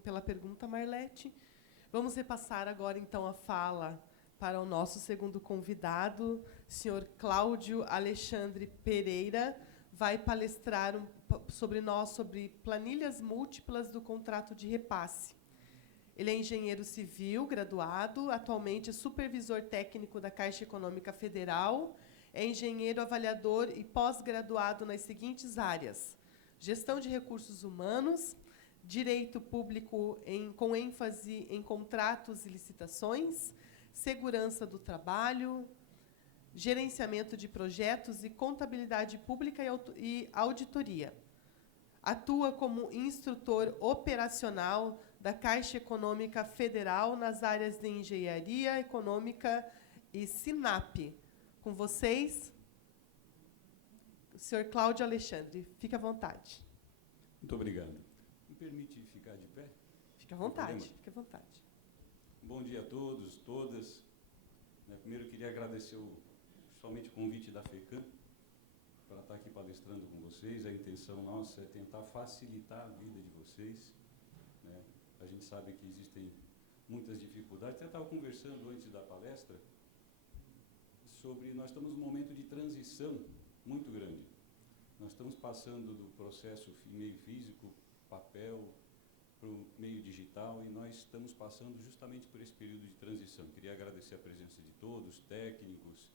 pela pergunta, Marlete. Vamos repassar agora, então, a fala para o nosso segundo convidado, senhor Cláudio Alexandre Pereira, vai palestrar sobre planilhas múltiplas do contrato de repasse. Ele é engenheiro civil, graduado, atualmente supervisor técnico da Caixa Econômica Federal, é engenheiro avaliador e pós-graduado nas seguintes áreas: gestão de recursos humanos, direito público com ênfase em contratos e licitações, segurança do trabalho, gerenciamento de projetos e contabilidade pública e auditoria. Atua como instrutor operacional da Caixa Econômica Federal nas áreas de engenharia econômica e SINAP. Com vocês, o senhor Cláudio Alexandre. Fique à vontade. Muito obrigado. Me permite ficar de pé? Fique à vontade, fique à vontade. Bom dia a todos, todas. Primeiro, eu queria agradecer principalmente o convite da FECAM para estar aqui palestrando com vocês. A intenção nossa é tentar facilitar a vida de vocês. A gente sabe que existem muitas dificuldades. Eu estava conversando antes da palestra sobre nós estamos num momento de transição muito grande. Nós estamos passando do processo meio físico, papel, para o meio digital, e nós estamos passando justamente por esse período de transição. Queria agradecer a presença de todos, técnicos,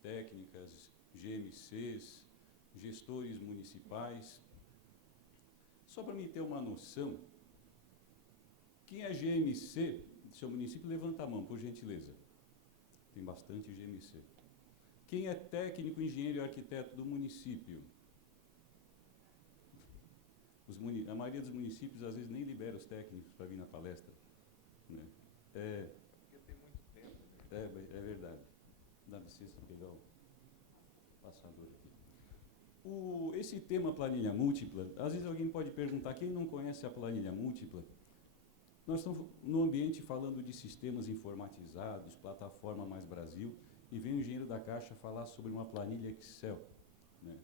técnicas, GMCs, gestores municipais. Só para me ter uma noção, quem é GMC do seu município, levanta a mão, por gentileza. Tem bastante GMC. Quem é técnico, engenheiro e arquiteto do município? A maioria dos municípios, às vezes, nem libera os técnicos para vir na palestra. Né? Porque tem muito tempo. É verdade. Dá licença para pegar o passador aqui. Esse tema planilha múltipla, às vezes alguém pode perguntar, quem não conhece a planilha múltipla? Nós estamos no ambiente falando de sistemas informatizados, plataforma Mais Brasil, e vem o engenheiro da Caixa falar sobre uma planilha Excel. Né?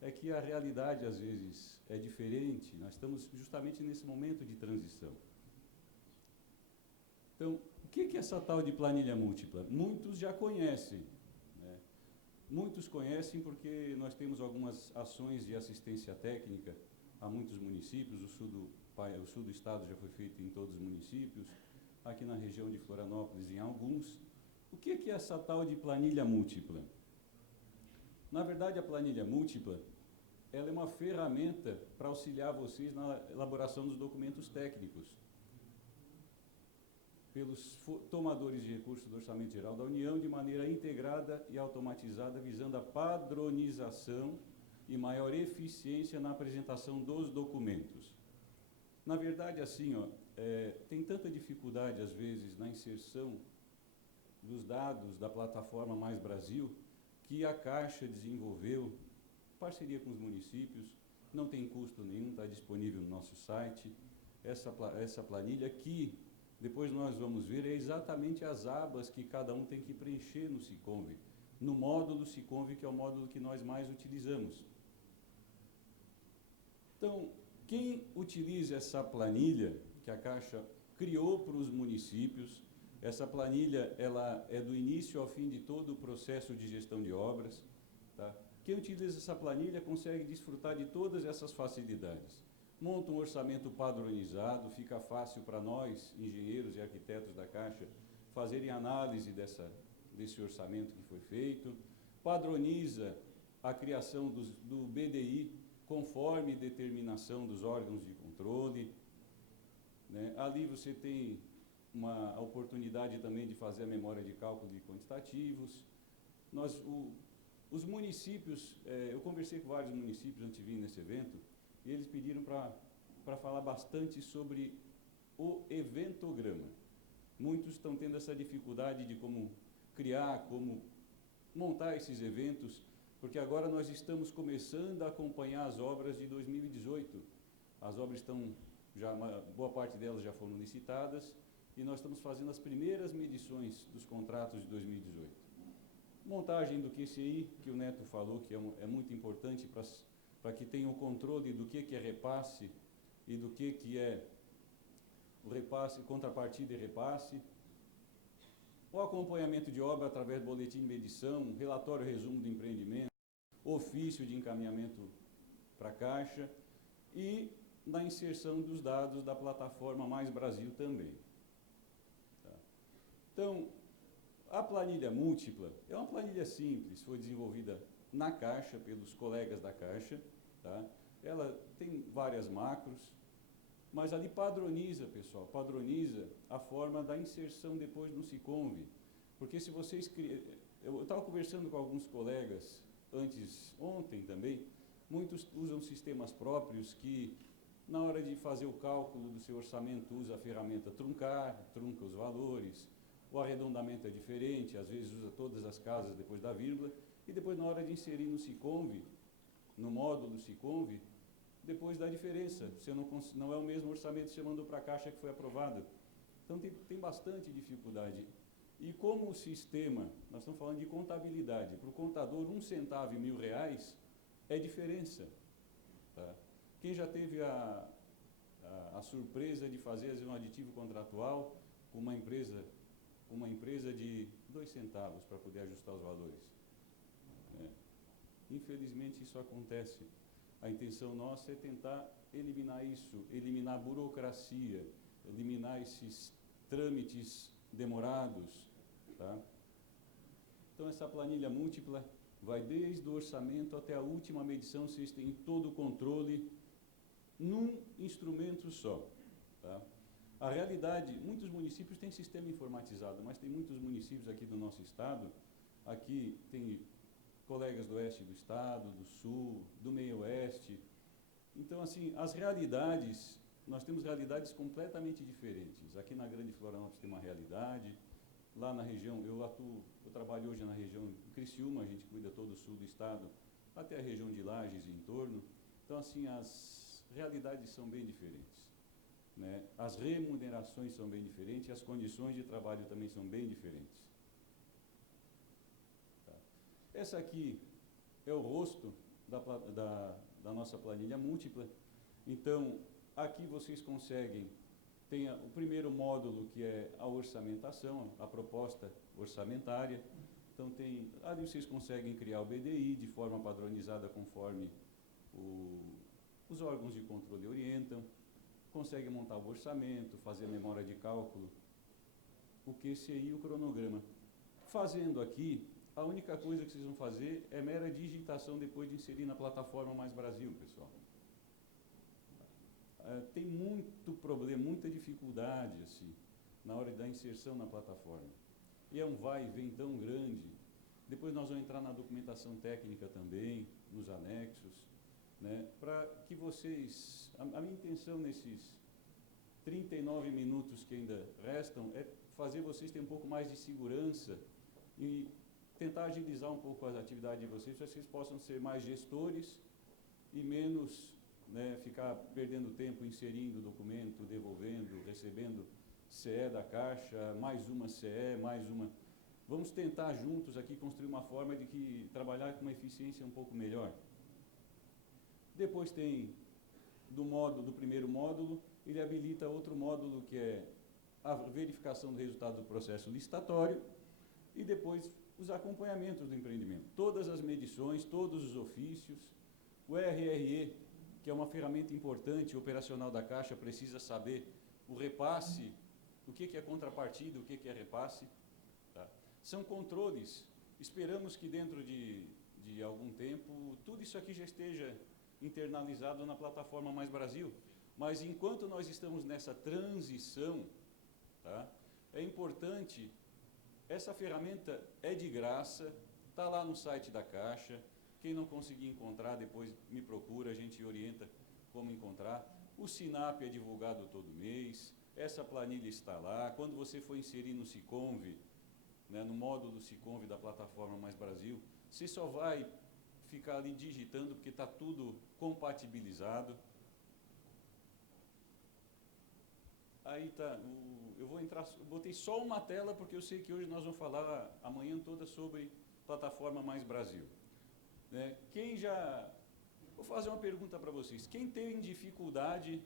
É que a realidade, às vezes, é diferente. Nós estamos justamente nesse momento de transição. Então, o que é essa tal de planilha múltipla? Muitos já conhecem. Né? Muitos conhecem porque nós temos algumas ações de assistência técnica a muitos municípios. O sul do estado já foi feito em todos os municípios, aqui na região de Florianópolis em alguns. O que é essa tal de planilha múltipla? Na verdade, a planilha múltipla, ela é uma ferramenta para auxiliar vocês na elaboração dos documentos técnicos pelos tomadores de recursos do Orçamento Geral da União de maneira integrada e automatizada, visando a padronização e maior eficiência na apresentação dos documentos. Na verdade, assim, tem tanta dificuldade, às vezes, na inserção dos dados da plataforma Mais Brasil, que a Caixa desenvolveu, parceria com os municípios, não tem custo nenhum, está disponível no nosso site. Essa planilha que, depois nós vamos ver, é exatamente as abas que cada um tem que preencher no SICOMV, no módulo SICOMV, que é o módulo que nós mais utilizamos. Então, quem utiliza essa planilha que a Caixa criou para os municípios, essa planilha ela é do início ao fim de todo o processo de gestão de obras. Tá? Quem utiliza essa planilha consegue desfrutar de todas essas facilidades. Monta um orçamento padronizado, fica fácil para nós, engenheiros e arquitetos da Caixa, fazerem análise desse orçamento que foi feito. Padroniza a criação do BDI conforme determinação dos órgãos de controle. Né? Ali você tem uma oportunidade também de fazer a memória de cálculo de quantitativos. Os municípios, eu conversei com vários municípios antes de vir nesse evento, e eles pediram para falar bastante sobre o eventograma. Muitos estão tendo essa dificuldade de como criar, como montar esses eventos, porque agora nós estamos começando a acompanhar as obras de 2018. As obras estão, boa parte delas já foram licitadas, e nós estamos fazendo as primeiras medições dos contratos de 2018. Montagem do QCI, que o Neto falou, que é muito importante para que tenha o controle do que é repasse e do que é repasse, contrapartida e repasse, o acompanhamento de obra através do boletim de medição, relatório resumo do empreendimento, ofício de encaminhamento para a Caixa e na inserção dos dados da plataforma Mais Brasil também. Tá? Então, a planilha múltipla é uma planilha simples, foi desenvolvida na Caixa, pelos colegas da Caixa. Tá? Ela tem várias macros, mas ali padroniza, pessoal, padroniza a forma da inserção depois no Siconv. Porque se vocês... Eu estava conversando com alguns colegas ontem também, muitos usam sistemas próprios que, na hora de fazer o cálculo do seu orçamento, usa a ferramenta truncar, trunca os valores, o arredondamento é diferente, às vezes usa todas as casas depois da vírgula, e depois na hora de inserir no Siconv, no módulo Siconv, depois dá diferença, você não é o mesmo orçamento que você mandou para a Caixa que foi aprovado. Então tem bastante dificuldade. E como o sistema, nós estamos falando de contabilidade, para o contador, 1 centavo em R$ 1.000 é diferença. Tá? Quem já teve a surpresa de fazer às vezes, um aditivo contratual com uma empresa de 2 centavos para poder ajustar os valores? Infelizmente isso acontece. A intenção nossa é tentar eliminar isso, eliminar a burocracia, eliminar esses trâmites demorados. Tá? Então essa planilha múltipla vai desde o orçamento até a última medição, vocês têm todo o controle num instrumento só. Tá? A realidade, muitos municípios têm sistema informatizado, mas tem muitos municípios aqui do nosso estado, aqui tem colegas do oeste do estado, do sul, do meio oeste. Então, assim, as realidades, nós temos realidades completamente diferentes. Aqui na Grande Florianópolis tem uma realidade, lá na região, eu trabalho hoje na região de Criciúma, a gente cuida todo o sul do estado, até a região de Lages e em torno. Então, assim, as realidades são bem diferentes. Né? As remunerações são bem diferentes, as condições de trabalho também são bem diferentes. Essa aqui é o rosto da nossa planilha múltipla. Então, aqui vocês conseguem, tem o primeiro módulo que é a orçamentação, a proposta orçamentária. Então, ali vocês conseguem criar o BDI de forma padronizada conforme os órgãos de controle orientam. Conseguem montar o orçamento, fazer a memória de cálculo, o QCI e o cronograma. Fazendo aqui, a única coisa que vocês vão fazer é mera digitação depois de inserir na plataforma Mais Brasil, pessoal. Tem muito problema, muita dificuldade assim, na hora da inserção na plataforma. E é um vai e vem tão grande. Depois nós vamos entrar na documentação técnica também, nos anexos, né, para que vocês... A minha intenção nesses 39 minutos que ainda restam é fazer vocês terem um pouco mais de segurança e tentar agilizar um pouco as atividades de vocês, para que vocês possam ser mais gestores e menos, né, ficar perdendo tempo inserindo documento, devolvendo, recebendo CE da Caixa, mais uma CE, mais uma... Vamos tentar juntos aqui construir uma forma de trabalhar com uma eficiência um pouco melhor. Depois tem do primeiro módulo, ele habilita outro módulo que é a verificação do resultado do processo licitatório e depois os acompanhamentos do empreendimento. Todas as medições, todos os ofícios, o RRE, que é uma ferramenta importante, operacional da Caixa, precisa saber o repasse, o que é contrapartida, o que é repasse. Tá? São controles. Esperamos que dentro de algum tempo, tudo isso aqui já esteja internalizado na plataforma Mais Brasil. Mas enquanto nós estamos nessa transição, tá, é importante... Essa ferramenta é de graça, está lá no site da Caixa. Quem não conseguir encontrar, depois me procura, a gente orienta como encontrar. O SINAP é divulgado todo mês, essa planilha está lá. Quando você for inserir no Siconv, né, no módulo Siconv da plataforma Mais Brasil, você só vai ficar ali digitando, porque está tudo compatibilizado. Aí tá, eu botei só uma tela, porque eu sei que hoje nós vamos falar a manhã toda sobre plataforma Mais Brasil. Né? Vou fazer uma pergunta para vocês. Quem tem dificuldade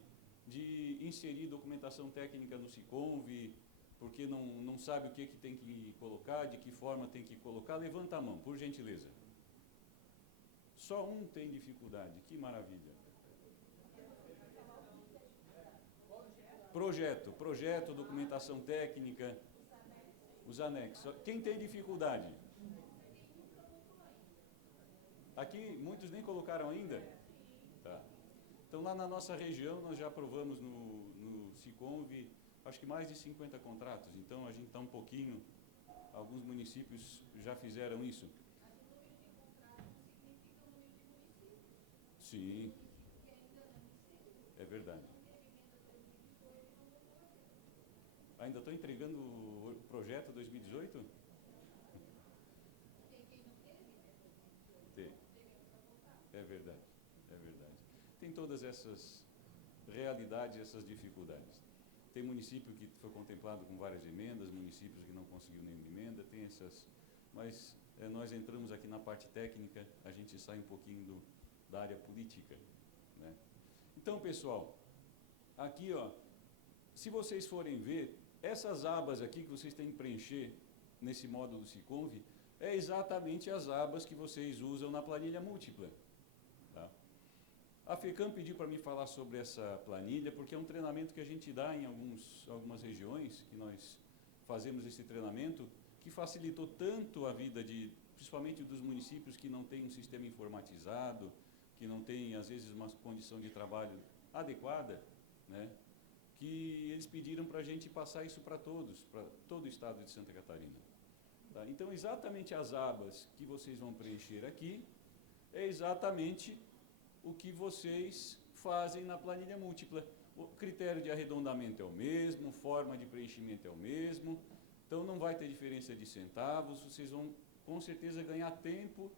de inserir documentação técnica no SICONV, porque não sabe o que tem que colocar, de que forma tem que colocar? Levanta a mão, por gentileza. Só um tem dificuldade, que maravilha. Projeto, documentação técnica, os anexos. Quem tem dificuldade? Aqui, muitos nem colocaram ainda? Tá. Então, lá na nossa região, nós já aprovamos no SICONV, acho que mais de 50 contratos. Então, a gente está um pouquinho, alguns municípios já fizeram isso. Sim, é verdade. Ainda estou entregando o projeto 2018? Tem. É verdade, é verdade. Tem todas essas realidades, essas dificuldades. Tem município que foi contemplado com várias emendas, municípios que não conseguiu nenhuma emenda, tem essas... Mas nós entramos aqui na parte técnica, a gente sai um pouquinho da área política, né? Então, pessoal, aqui, ó, se vocês forem ver, essas abas aqui que vocês têm que preencher nesse módulo do SICONV, é exatamente as abas que vocês usam na planilha múltipla. Tá? A FECAM pediu para mim falar sobre essa planilha, porque é um treinamento que a gente dá em algumas regiões, que nós fazemos esse treinamento, que facilitou tanto a vida principalmente dos municípios que não têm um sistema informatizado, que não têm, às vezes, uma condição de trabalho adequada, né? Que eles pediram para a gente passar isso para todos, para todo o estado de Santa Catarina. Tá? Então, exatamente as abas que vocês vão preencher aqui, é exatamente o que vocês fazem na planilha múltipla. O critério de arredondamento é o mesmo, forma de preenchimento é o mesmo, então não vai ter diferença de centavos, vocês vão com certeza ganhar tempo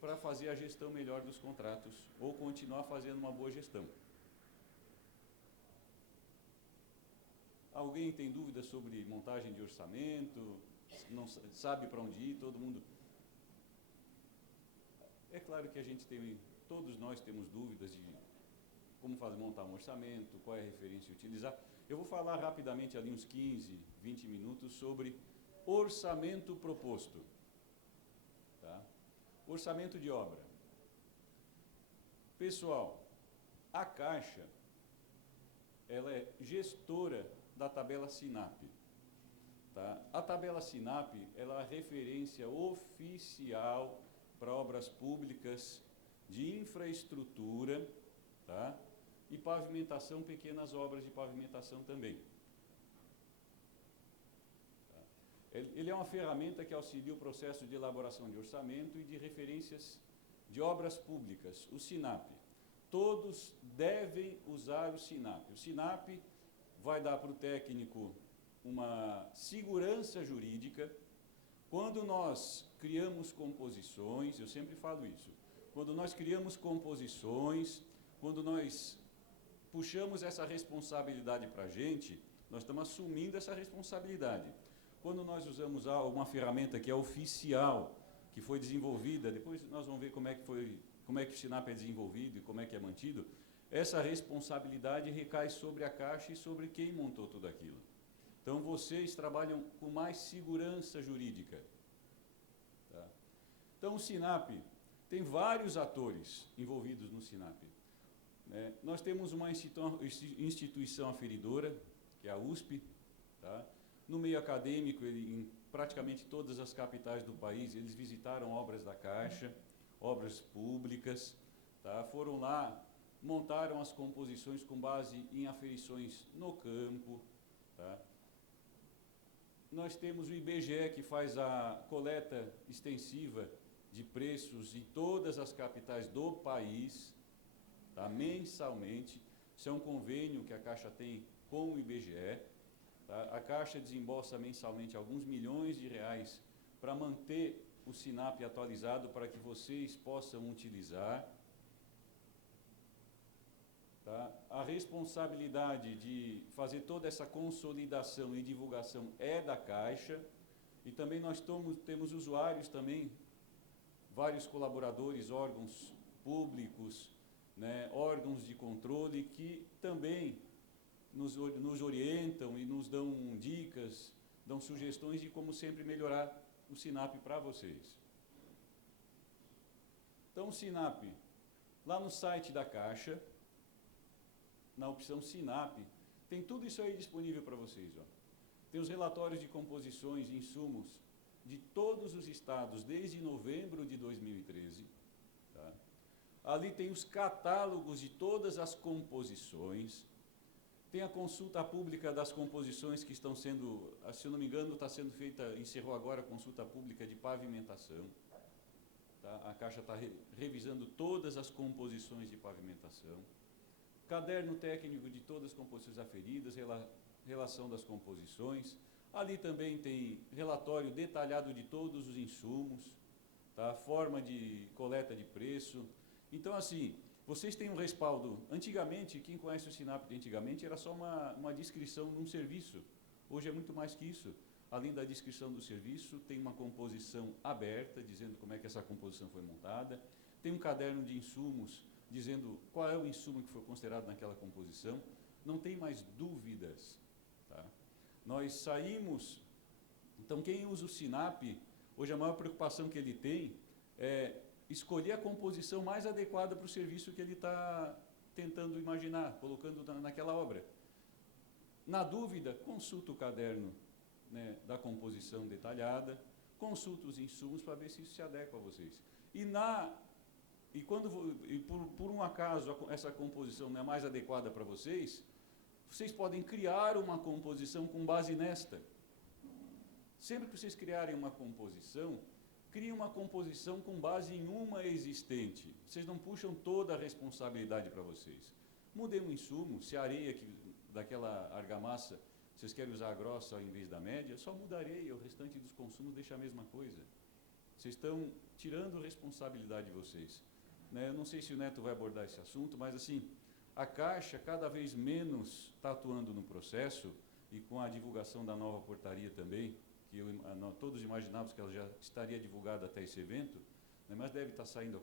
para fazer a gestão melhor dos contratos ou continuar fazendo uma boa gestão. Alguém tem dúvidas sobre montagem de orçamento? Não sabe para onde ir? Todo mundo... É claro que a gente tem, todos nós temos dúvidas de como montar um orçamento, qual é a referência a utilizar. Eu vou falar rapidamente ali uns 15, 20 minutos sobre orçamento proposto. Tá? Orçamento de obra. Pessoal, a Caixa, ela é gestora da tabela SINAP. Tá? A tabela SINAP, ela é a referência oficial para obras públicas de infraestrutura, tá? E pavimentação, pequenas obras de pavimentação também. Tá? Ele é uma ferramenta que auxilia o processo de elaboração de orçamento e de referências de obras públicas, o SINAP. Todos devem usar o SINAP. O SINAP vai dar para o técnico uma segurança jurídica. Quando nós criamos composições, eu sempre falo isso, quando nós criamos composições, quando nós puxamos essa responsabilidade para a gente, nós estamos assumindo essa responsabilidade. Quando nós usamos uma ferramenta que é oficial, que foi desenvolvida, depois nós vamos ver como é que o SINAP é desenvolvido e como é que é mantido, essa responsabilidade recai sobre a Caixa e sobre quem montou tudo aquilo. Então, vocês trabalham com mais segurança jurídica. Tá? Então, o SINAP, tem vários atores envolvidos no SINAP. Né? Nós temos uma instituição aferidora, que é a USP. Tá? No meio acadêmico, em praticamente todas as capitais do país, eles visitaram obras da Caixa, obras públicas, tá? Foram lá, montaram as composições com base em aferições no campo. Tá? Nós temos o IBGE, que faz a coleta extensiva de preços em todas as capitais do país, tá? Mensalmente. Isso é um convênio que a Caixa tem com o IBGE. Tá? A Caixa desembolsa mensalmente alguns milhões de reais para manter o SINAP atualizado para que vocês possam utilizar. Tá? A responsabilidade de fazer toda essa consolidação e divulgação é da Caixa, e também nós temos usuários também, vários colaboradores, órgãos públicos né, órgãos de controle que também nos orientam e nos dão dicas, dão sugestões de como sempre melhorar o SINAP para vocês. Então, o SINAP, lá no site da Caixa, na opção SINAP, tem tudo isso aí disponível para vocês. Ó. Tem os relatórios de composições e insumos de todos os estados desde novembro de 2013. Tá? Ali tem os catálogos de todas as composições. Tem a consulta pública das composições que estão sendo, se eu não me engano, está sendo feita, encerrou agora a consulta pública de pavimentação. Tá? A Caixa está revisando todas as composições de pavimentação. Caderno técnico de todas as composições aferidas, relação das composições. Ali também tem relatório detalhado de todos os insumos, tá? Forma de coleta de preço. Então, assim, vocês têm um respaldo. Antigamente, quem conhece o SINAP de antigamente, era só uma descrição de um serviço. Hoje é muito mais que isso. Além da descrição do serviço, tem uma composição aberta, dizendo como é que essa composição foi montada. Tem um caderno de insumos, dizendo qual é o insumo que foi considerado naquela composição. Não tem mais dúvidas. Tá? Nós saímos... Então, quem usa o SINAP, hoje a maior preocupação que ele tem é escolher a composição mais adequada para o serviço que ele está tentando imaginar, colocando naquela obra. Na dúvida, consulta o caderno, né, da composição detalhada, consulta os insumos para ver se isso se adequa a vocês. E por um acaso essa composição não é mais adequada para vocês, vocês podem criar uma composição com base nesta. Sempre que vocês criarem uma composição, criem uma composição com base em uma existente. Vocês não puxam toda a responsabilidade para vocês. Mudem um insumo, se a areia daquela argamassa, vocês querem usar a grossa ao invés da média, só muda a areia, o restante dos consumos deixa a mesma coisa. Vocês estão tirando responsabilidade de vocês. Né? Eu não sei se o Neto vai abordar esse assunto, mas assim, a Caixa cada vez menos está atuando no processo, e com a divulgação da nova portaria também, que todos imaginávamos que ela já estaria divulgada até esse evento, né, mas deve estar saindo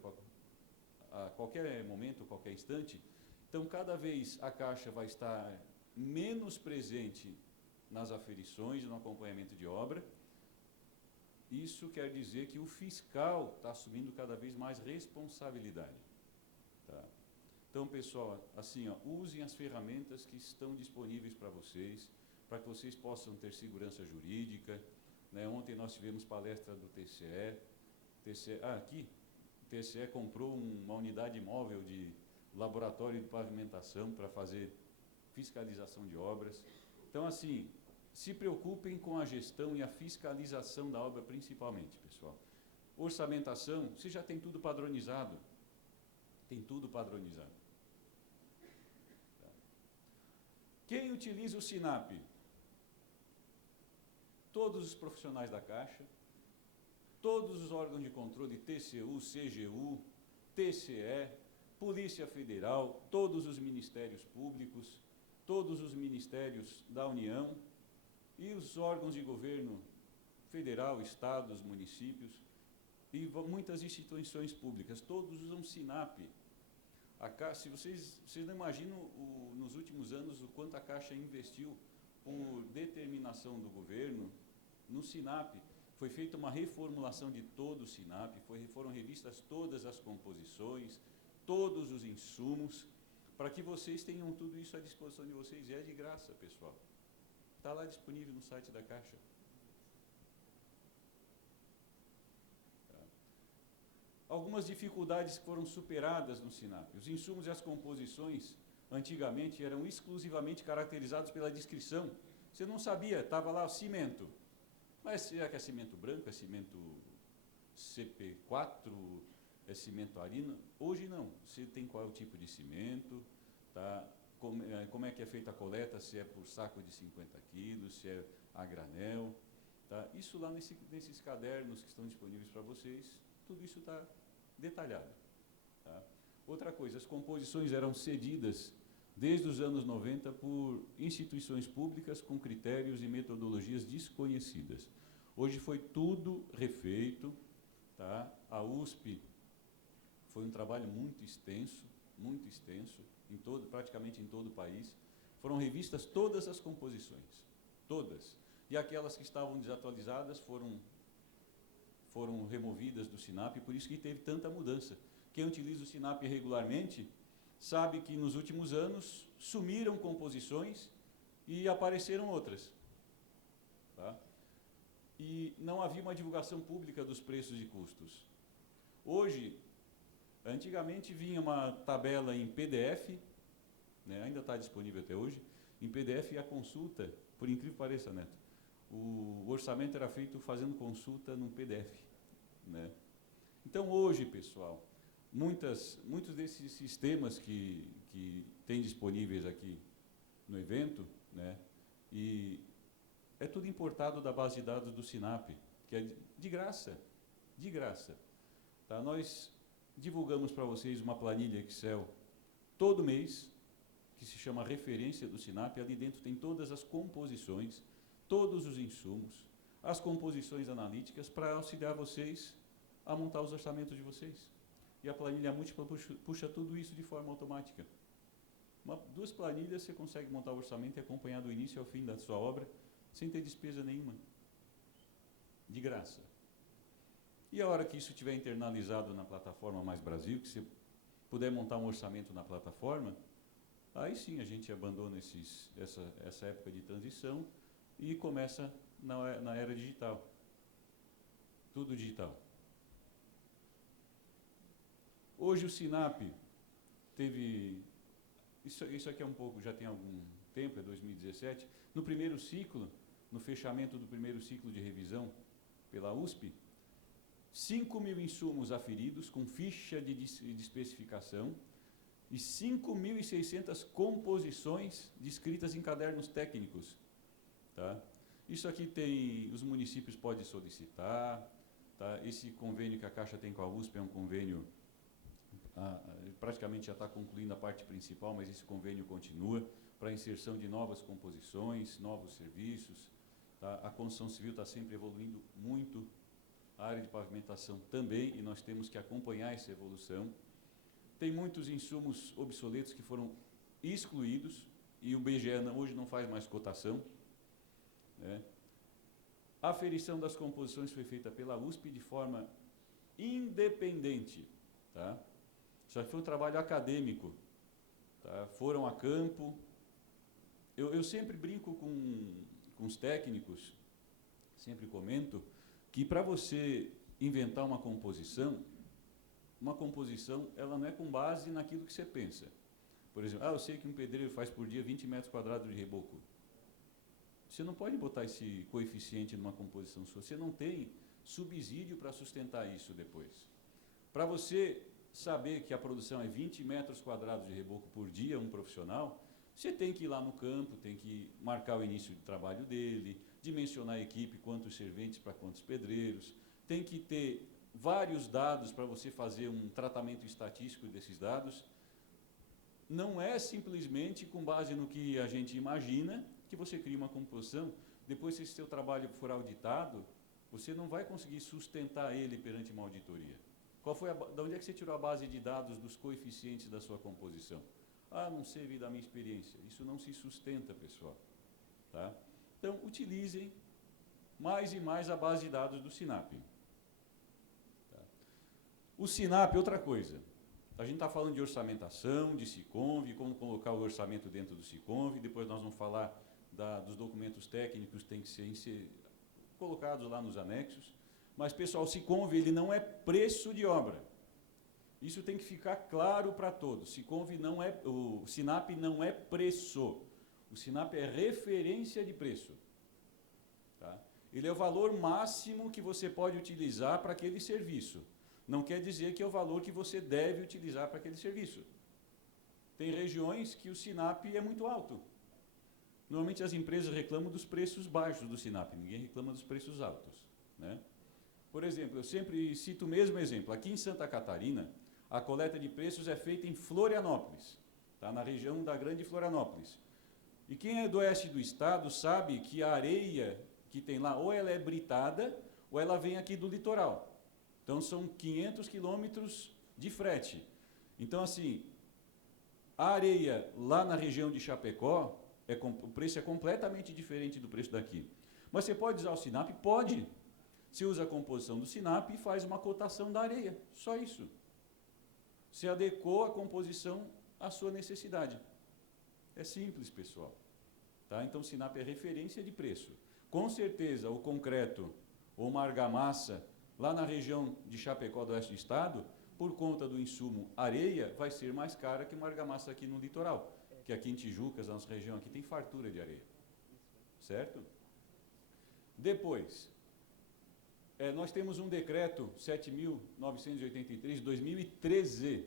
a qualquer momento, a qualquer instante. Então, cada vez a Caixa vai estar menos presente nas aferições e no acompanhamento de obra. Isso quer dizer que o fiscal está assumindo cada vez mais responsabilidade. Tá? Então, pessoal, assim, ó, usem as ferramentas que estão disponíveis para vocês possam ter segurança jurídica. Né? Ontem nós tivemos palestra do TCE. Aqui, o TCE comprou uma unidade móvel de laboratório de pavimentação para fazer fiscalização de obras. Então, assim, se preocupem com a gestão e a fiscalização da obra, principalmente, pessoal. Orçamentação, você já tem tudo padronizado. Tem tudo padronizado. Tá. Quem utiliza o SINAP? Todos os profissionais da Caixa, todos os órgãos de controle, TCU, CGU, TCE, Polícia Federal, todos os ministérios públicos, todos os ministérios da União e os órgãos de governo federal, estados, municípios e muitas instituições públicas, todos usam SINAP. Se vocês não imaginam nos últimos anos o quanto a Caixa investiu por determinação do governo no SINAP. Foi feita uma reformulação de todo o SINAP, foram revistas todas as composições, todos os insumos, para que vocês tenham tudo isso à disposição de vocês. E é de graça, pessoal. Está lá disponível no site da Caixa. Tá. Algumas dificuldades foram superadas no SINAP. Os insumos e as composições, antigamente, eram exclusivamente caracterizados pela descrição. Você não sabia, estava lá cimento. Mas será que é cimento branco, é cimento CP4, é cimento arina? Hoje não. Você tem qual é o tipo de cimento, tá? Como é que é feita a coleta, se é por saco de 50 quilos, se é a granel. Tá? Isso lá nesses cadernos que estão disponíveis para vocês, tudo isso está detalhado. Tá? Outra coisa, as composições eram cedidas desde os anos 90 por instituições públicas com critérios e metodologias desconhecidas. Hoje foi tudo refeito. Tá? A USP foi um trabalho muito extenso, muito extenso, praticamente em todo o país. Foram revistas todas as composições, todas. E aquelas que estavam desatualizadas foram removidas do SINAP, por isso que teve tanta mudança. Quem utiliza o SINAP regularmente sabe que nos últimos anos sumiram composições e apareceram outras. Tá? E não havia uma divulgação pública dos preços e custos. Hoje, antigamente vinha uma tabela em PDF, né, ainda está disponível até hoje, em PDF, e a consulta, por incrível que pareça, Neto, o orçamento era feito fazendo consulta num PDF. Né? Então, hoje, pessoal, muitos desses sistemas que tem disponíveis aqui no evento, né, e é tudo importado da base de dados do SINAP, que é de graça, de graça. Tá? Nós divulgamos para vocês uma planilha Excel todo mês, que se chama Referência do SINAP. Ali dentro tem todas as composições, todos os insumos, as composições analíticas para auxiliar vocês a montar os orçamentos de vocês. E a planilha múltipla puxa tudo isso de forma automática. Duas planilhas você consegue montar o orçamento e acompanhar do início ao fim da sua obra, sem ter despesa nenhuma. De graça. E a hora que isso estiver internalizado na plataforma Mais Brasil, que você puder montar um orçamento na plataforma, aí sim a gente abandona essa época de transição e começa na era digital. Tudo digital. Hoje o SINAP teve... Isso aqui é um pouco, já tem algum tempo, é 2017. No primeiro ciclo, no fechamento do primeiro ciclo de revisão pela USP, 5.000 insumos aferidos com ficha de especificação e 5.600 composições descritas em cadernos técnicos. Tá? Isso aqui os municípios podem solicitar. Tá? Esse convênio que a Caixa tem com a USP é um convênio, praticamente já está concluindo a parte principal, mas esse convênio continua para a inserção de novas composições, novos serviços. Tá? A construção civil está sempre evoluindo muito, a área de pavimentação também, e nós temos que acompanhar essa evolução. Tem muitos insumos obsoletos que foram excluídos, e o BGE hoje não faz mais cotação. Né? A aferição das composições foi feita pela USP de forma independente. Tá? Isso foi um trabalho acadêmico. Tá? Foram a campo. Eu sempre brinco com os técnicos, sempre comento, que para você inventar uma composição ela não é com base naquilo que você pensa. Por exemplo, eu sei que um pedreiro faz por dia 20 metros quadrados de reboco. Você não pode botar esse coeficiente numa composição sua, você não tem subsídio para sustentar isso depois. Para você saber que a produção é 20 metros quadrados de reboco por dia, um profissional, você tem que ir lá no campo, tem que marcar o início de trabalho dele, dimensionar a equipe, quantos serventes para quantos pedreiros, tem que ter vários dados para você fazer um tratamento estatístico desses dados. Não é simplesmente com base no que a gente imagina que você cria uma composição. Depois, se esse seu trabalho for auditado, você não vai conseguir sustentar ele perante uma auditoria. De onde é que você tirou a base de dados dos coeficientes da sua composição? Não sei, da minha experiência. Isso não se sustenta, pessoal. Tá? Então, utilizem mais e mais a base de dados do SINAP. Tá? O SINAP, outra coisa. A gente está falando de orçamentação, de SICONV, como colocar o orçamento dentro do SICONV. Depois nós vamos falar dos documentos técnicos que têm que ser colocados lá nos anexos. Mas, pessoal, o SICONV ele não é preço de obra. Isso tem que ficar claro para todos. O SINAP não é preço. O SINAP é referência de preço. Tá? Ele é o valor máximo que você pode utilizar para aquele serviço. Não quer dizer que é o valor que você deve utilizar para aquele serviço. Tem regiões que o SINAP é muito alto. Normalmente as empresas reclamam dos preços baixos do SINAP, ninguém reclama dos preços altos. Né? Por exemplo, eu sempre cito o mesmo exemplo. Aqui em Santa Catarina, a coleta de preços é feita em Florianópolis, tá? Na região da Grande Florianópolis. E quem é do oeste do estado sabe que a areia que tem lá, ou ela é britada, ou ela vem aqui do litoral. Então, são 500 quilômetros de frete. Então, assim, A areia lá na região de Chapecó, o preço é completamente diferente do preço daqui. Mas você pode usar o SINAP? Pode. Você usa a composição do SINAP e faz uma cotação da areia. Só isso. Você adequou a composição à sua necessidade. É simples, pessoal. Tá? Então, o SINAP é referência de preço. Com certeza, o concreto ou uma argamassa, lá na região de Chapecó do oeste do estado, por conta do insumo areia, vai ser mais cara que uma argamassa aqui no litoral. Que aqui em Tijucas, na nossa região, aqui tem fartura de areia. Certo? Depois, nós temos um decreto 7.983 de 2013,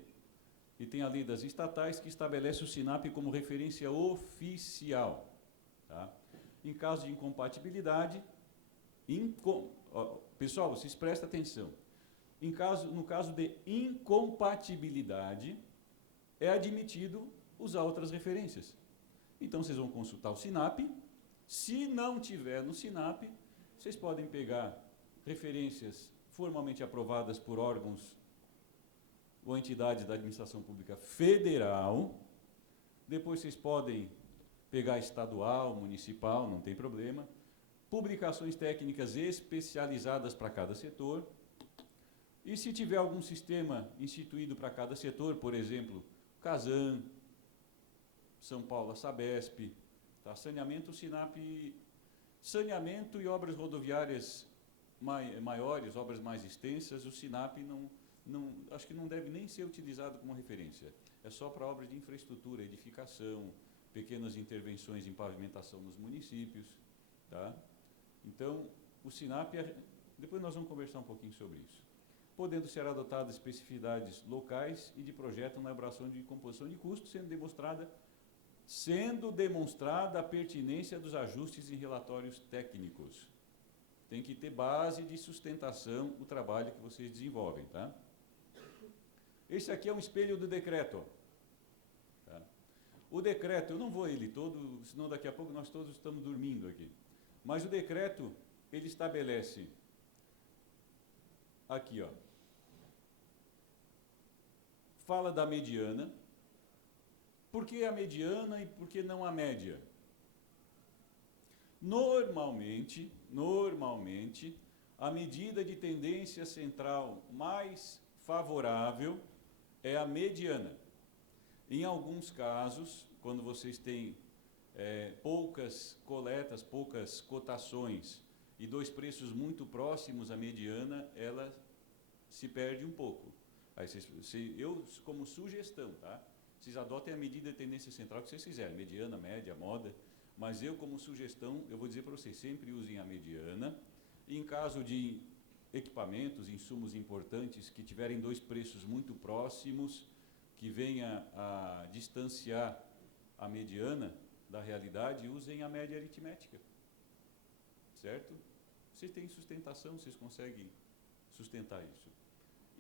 e tem a lei das estatais que estabelece o SINAP como referência oficial. Tá? Em caso de incompatibilidade, pessoal, vocês prestem atenção. No caso de incompatibilidade, é admitido usar outras referências. Então, vocês vão consultar o SINAP. Se não tiver no SINAP, vocês podem pegar referências formalmente aprovadas por órgãos ou entidades da administração pública federal. Depois vocês podem pegar estadual, municipal, não tem problema. Publicações técnicas especializadas para cada setor. E se tiver algum sistema instituído para cada setor, por exemplo, Casan, São Paulo, a Sabesp, tá? Saneamento, SINAP, saneamento e obras rodoviárias maiores, obras mais extensas, o SINAP acho que não deve nem ser utilizado como referência. É só para obras de infraestrutura, edificação, pequenas intervenções em pavimentação nos municípios. Tá? Então, o SINAP, depois nós vamos conversar um pouquinho sobre isso. Podendo ser adotadas especificidades locais e de projeto na elaboração de composição de custo, sendo demonstrada a pertinência dos ajustes em relatórios técnicos. Tem que ter base de sustentação o trabalho que vocês desenvolvem. Tá? Esse aqui é um espelho do decreto. Tá? O decreto, eu não vou ele todo, senão daqui a pouco nós todos estamos dormindo aqui. Mas o decreto, ele estabelece aqui, ó. Fala da mediana. Por que a mediana e por que não a média? Normalmente, a medida de tendência central mais favorável é a mediana. Em alguns casos, quando vocês têm poucas coletas, poucas cotações e dois preços muito próximos, a mediana, ela se perde um pouco. Aí eu, como sugestão, tá? Vocês adotem a medida de tendência central que vocês quiserem, mediana, média, moda, mas eu, como sugestão, eu vou dizer para vocês, sempre usem a mediana. E em caso de equipamentos, insumos importantes, que tiverem dois preços muito próximos, que venha a distanciar a mediana da realidade, usem a média aritmética. Certo? Vocês têm sustentação, vocês conseguem sustentar isso.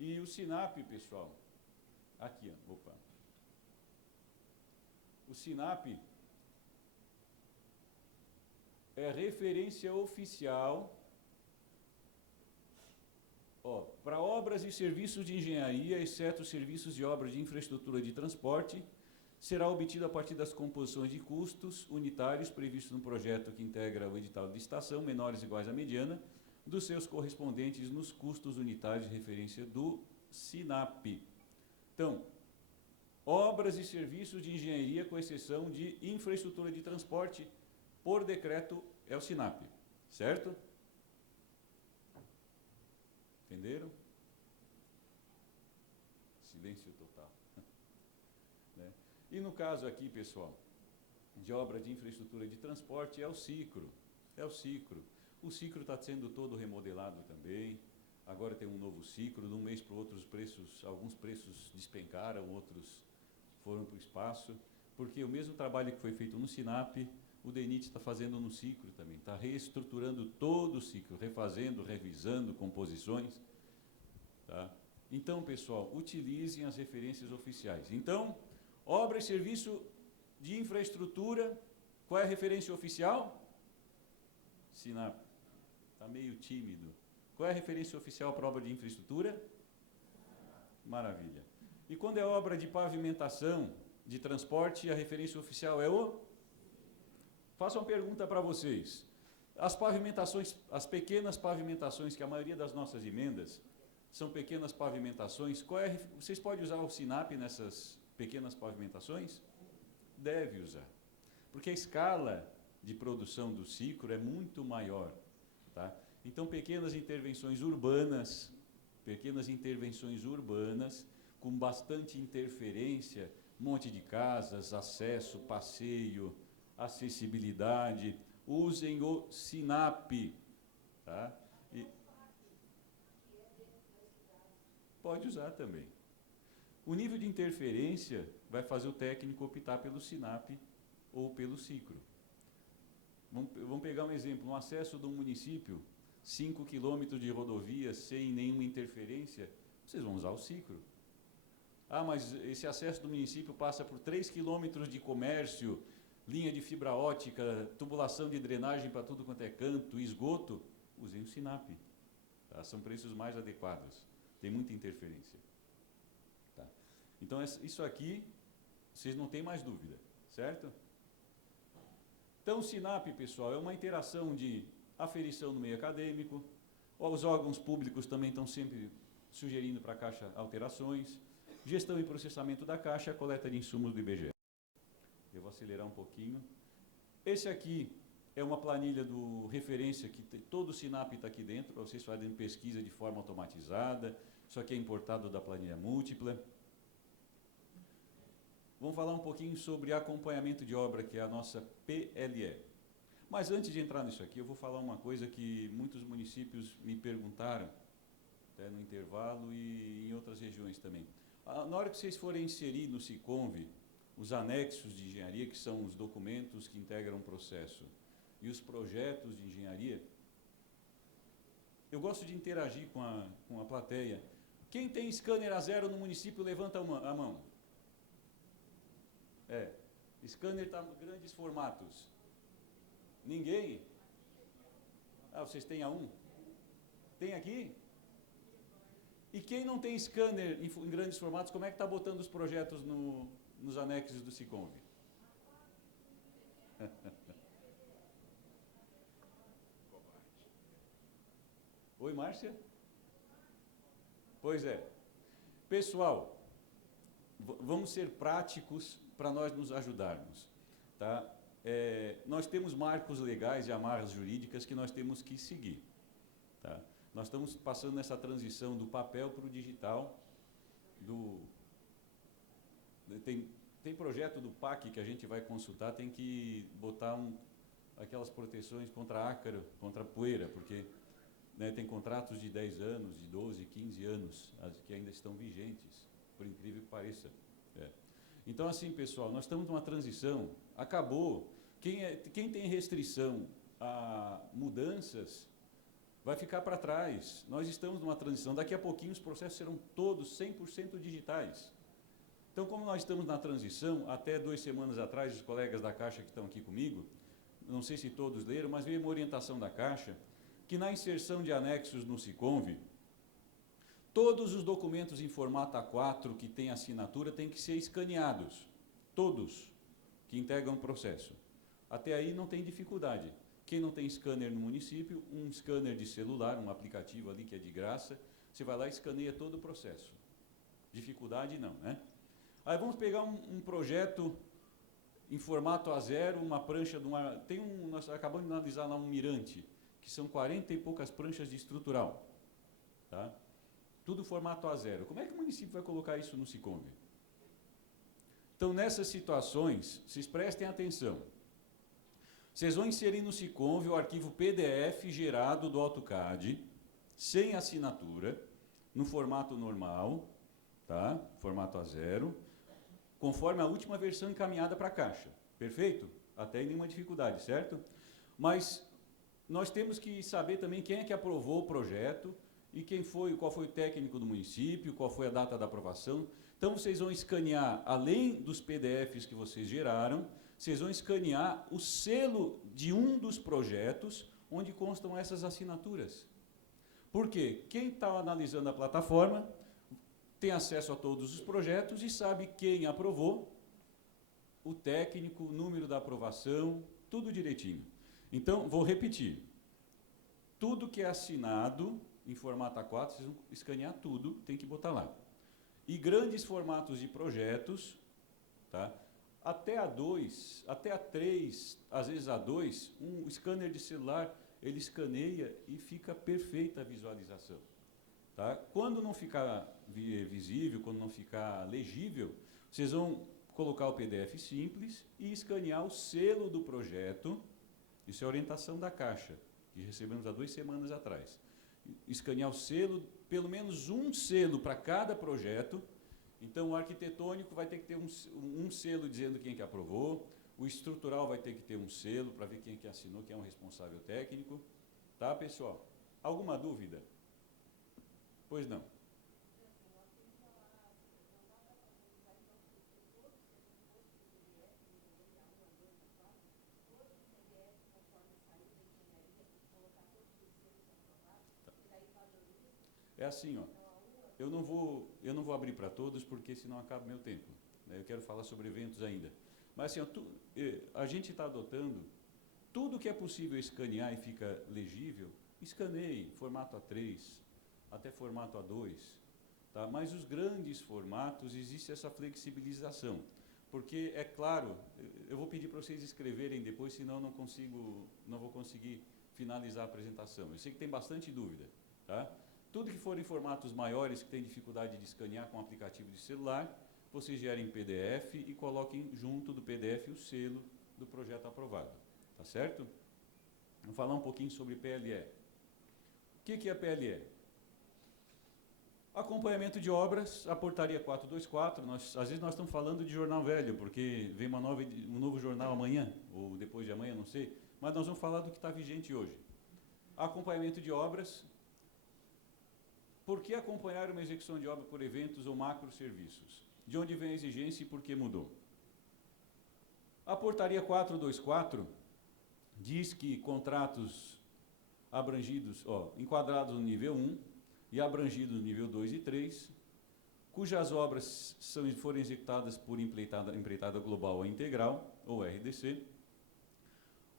E o SINAP, pessoal, aqui, ó, opa. O SINAP é referência oficial para obras e serviços de engenharia, exceto serviços de obras de infraestrutura de transporte, será obtido a partir das composições de custos unitários previstos no projeto que integra o edital de licitação, menores ou iguais à mediana, dos seus correspondentes nos custos unitários de referência do SINAP. Então, obras e serviços de engenharia, com exceção de infraestrutura de transporte, por decreto, é o SINAP. Certo? Entenderam? Silêncio total. Né? E no caso aqui, pessoal, de obra de infraestrutura de transporte, é o SICRO. O SICRO está sendo todo remodelado também. Agora tem um novo SICRO. De um mês para o outro, alguns preços despencaram, outros foram para o espaço. Porque o mesmo trabalho que foi feito no SINAP, o DENIT está fazendo no SICRO também. Está reestruturando todo o SICRO, refazendo, revisando composições. Tá? Então, pessoal, utilizem as referências oficiais. Então, obra e serviço de infraestrutura, qual é a referência oficial? SINAP. Está meio tímido. Qual é a referência oficial para obra de infraestrutura? Maravilha. E quando é obra de pavimentação, de transporte, a referência oficial é o... Faço uma pergunta para vocês. As pavimentações, as pequenas pavimentações, que a maioria das nossas emendas são pequenas pavimentações, vocês podem usar o SINAP nessas pequenas pavimentações? Deve usar. Porque a escala de produção do ciclo é muito maior. Tá? Então, pequenas intervenções urbanas, com bastante interferência, monte de casas, acesso, passeio, acessibilidade, usem o SINAP. Tá? E pode usar também. O nível de interferência vai fazer o técnico optar pelo SINAP ou pelo ciclo. Vamos pegar um exemplo, no acesso de um município, 5 quilômetros de rodovia sem nenhuma interferência, vocês vão usar o ciclo. Ah, mas esse acesso do município passa por 3 quilômetros de comércio, linha de fibra ótica, tubulação de drenagem para tudo quanto é canto, esgoto, usem o SINAP. Tá? São preços mais adequados. Tem muita interferência. Tá? Então, isso aqui, vocês não têm mais dúvida, certo? Então, o SINAP, pessoal, é uma interação de aferição no meio acadêmico. Os órgãos públicos também estão sempre sugerindo para a Caixa alterações. Gestão e processamento da Caixa, coleta de insumos do IBGE. Eu vou acelerar um pouquinho. Esse aqui é uma planilha do referência, que todo o SINAP está aqui dentro, para vocês fazerem pesquisa de forma automatizada. Isso aqui é importado da planilha múltipla. Vamos falar um pouquinho sobre acompanhamento de obra, que é a nossa PLE. Mas antes de entrar nisso aqui, eu vou falar uma coisa que muitos municípios me perguntaram, até no intervalo e em outras regiões também. Na hora que vocês forem inserir no SICONV os anexos de engenharia, que são os documentos que integram o processo, e os projetos de engenharia, eu gosto de interagir com a plateia. Quem tem scanner a zero no município, levanta a mão. Scanner está em grandes formatos. Ninguém? Ah, vocês têm A1? Tem aqui? E quem não tem scanner em grandes formatos, como é que está botando os projetos nos anexos do SICONV? Oi, Márcia? Pois é. Pessoal, vamos ser práticos para nós nos ajudarmos. Tá? Nós temos marcos legais e amarras jurídicas que nós temos que seguir. Tá? Nós estamos passando nessa transição do papel para o digital. Tem projeto do PAC que a gente vai consultar, tem que botar aquelas proteções contra ácaro, contra poeira, porque tem contratos de 10 anos, de 12, 15 anos, que ainda estão vigentes, por incrível que pareça. Então, assim, pessoal, nós estamos numa transição, acabou. Quem tem restrição a mudanças vai ficar para trás. Nós estamos numa transição. Daqui a pouquinho os processos serão todos 100% digitais. Então, como nós estamos na transição, até 2 semanas atrás, os colegas da Caixa que estão aqui comigo, não sei se todos leram, mas veio uma orientação da Caixa, que na inserção de anexos no SICONV, todos os documentos em formato A4 que têm assinatura têm que ser escaneados. Todos que integram o processo. Até aí não tem dificuldade. Quem não tem scanner no município, um scanner de celular, um aplicativo ali que é de graça, você vai lá e escaneia todo o processo. Dificuldade não, né? Aí vamos pegar um projeto em formato A0, uma prancha de uma... nós acabamos de analisar lá um mirante, que são 40 e poucas pranchas de estrutural. Tá? Tudo formato A0. Como é que o município vai colocar isso no SICONV? Então, nessas situações, vocês prestem atenção. Vocês vão inserir no SICONV o arquivo PDF gerado do AutoCAD, sem assinatura, no formato normal, tá? Formato A0, conforme a última versão encaminhada para a Caixa. Perfeito? Até nenhuma dificuldade, certo? Mas nós temos que saber também quem é que aprovou o projeto e qual foi o técnico do município, qual foi a data da aprovação. Então, vocês vão escanear, além dos PDFs que vocês geraram, vocês vão escanear o selo de um dos projetos onde constam essas assinaturas. Por quê? Quem está analisando a plataforma tem acesso a todos os projetos e sabe quem aprovou o técnico, o número da aprovação, tudo direitinho. Então, vou repetir. Tudo que é assinado em formato A4, vocês vão escanear tudo, tem que botar lá. E grandes formatos de projetos, tá? Até A2, até A3, às vezes A2, um scanner de celular, ele escaneia e fica perfeita a visualização. Tá? Quando não ficar visível, quando não ficar legível, vocês vão colocar o PDF simples e escanear o selo do projeto. Isso é a orientação da Caixa, que recebemos há 2 semanas atrás. Escanear o selo, pelo menos um selo para cada projeto. Então, o arquitetônico vai ter que ter um selo dizendo quem que aprovou, o estrutural vai ter que ter um selo para ver quem que assinou, quem é o responsável técnico. Tá, pessoal? Alguma dúvida? Pois não. É assim, ó. Eu não vou abrir para todos, porque senão acaba o meu tempo. Né? Eu quero falar sobre eventos ainda. Mas assim, ó, a gente está adotando tudo que é possível escanear e fica legível, escaneie, formato A3, até formato A2. Tá? Mas os grandes formatos, existe essa flexibilização. Porque, é claro, eu vou pedir para vocês escreverem depois, senão não vou conseguir finalizar a apresentação. Eu sei que tem bastante dúvida. Tá? Tudo que for em formatos maiores, que tem dificuldade de escanear com aplicativo de celular, vocês gerem em PDF e coloquem junto do PDF o selo do projeto aprovado. Tá certo? Vamos falar um pouquinho sobre PLE. O que é PLE? Acompanhamento de obras, a portaria 424, às vezes nós estamos falando de jornal velho, porque vem um novo jornal amanhã, ou depois de amanhã, não sei, mas nós vamos falar do que está vigente hoje. Acompanhamento de obras. Por que acompanhar uma execução de obra por eventos ou macroserviços? De onde vem a exigência e por que mudou? A portaria 424 diz que contratos abrangidos, enquadrados no nível 1 e abrangidos no nível 2 e 3, cujas obras forem executadas por empreitada global ou integral, ou RDC,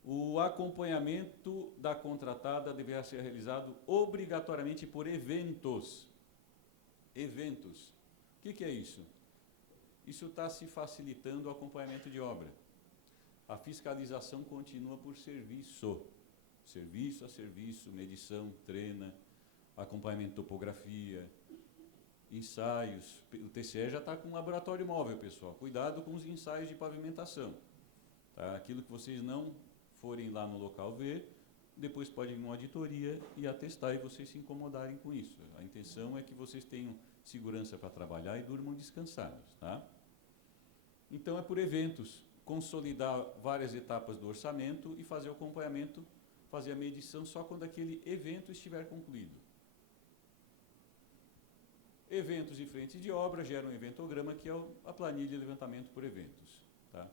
o acompanhamento da contratada deverá ser realizado obrigatoriamente por eventos. Eventos. O que é isso? Isso está se facilitando o acompanhamento de obra. A fiscalização continua por serviço. Serviço a serviço, medição, treina, acompanhamento de topografia, ensaios. O TCE já está com um laboratório móvel, pessoal. Cuidado com os ensaios de pavimentação. Tá? Aquilo que vocês não forem lá no local ver, depois podem ir numa auditoria e atestar e vocês se incomodarem com isso. A intenção é que vocês tenham segurança para trabalhar e durmam descansados. Tá? Então é por eventos, consolidar várias etapas do orçamento e fazer o acompanhamento, fazer a medição só quando aquele evento estiver concluído. Eventos e frentes de obra geram um eventograma, que é a planilha de levantamento por eventos. Tá?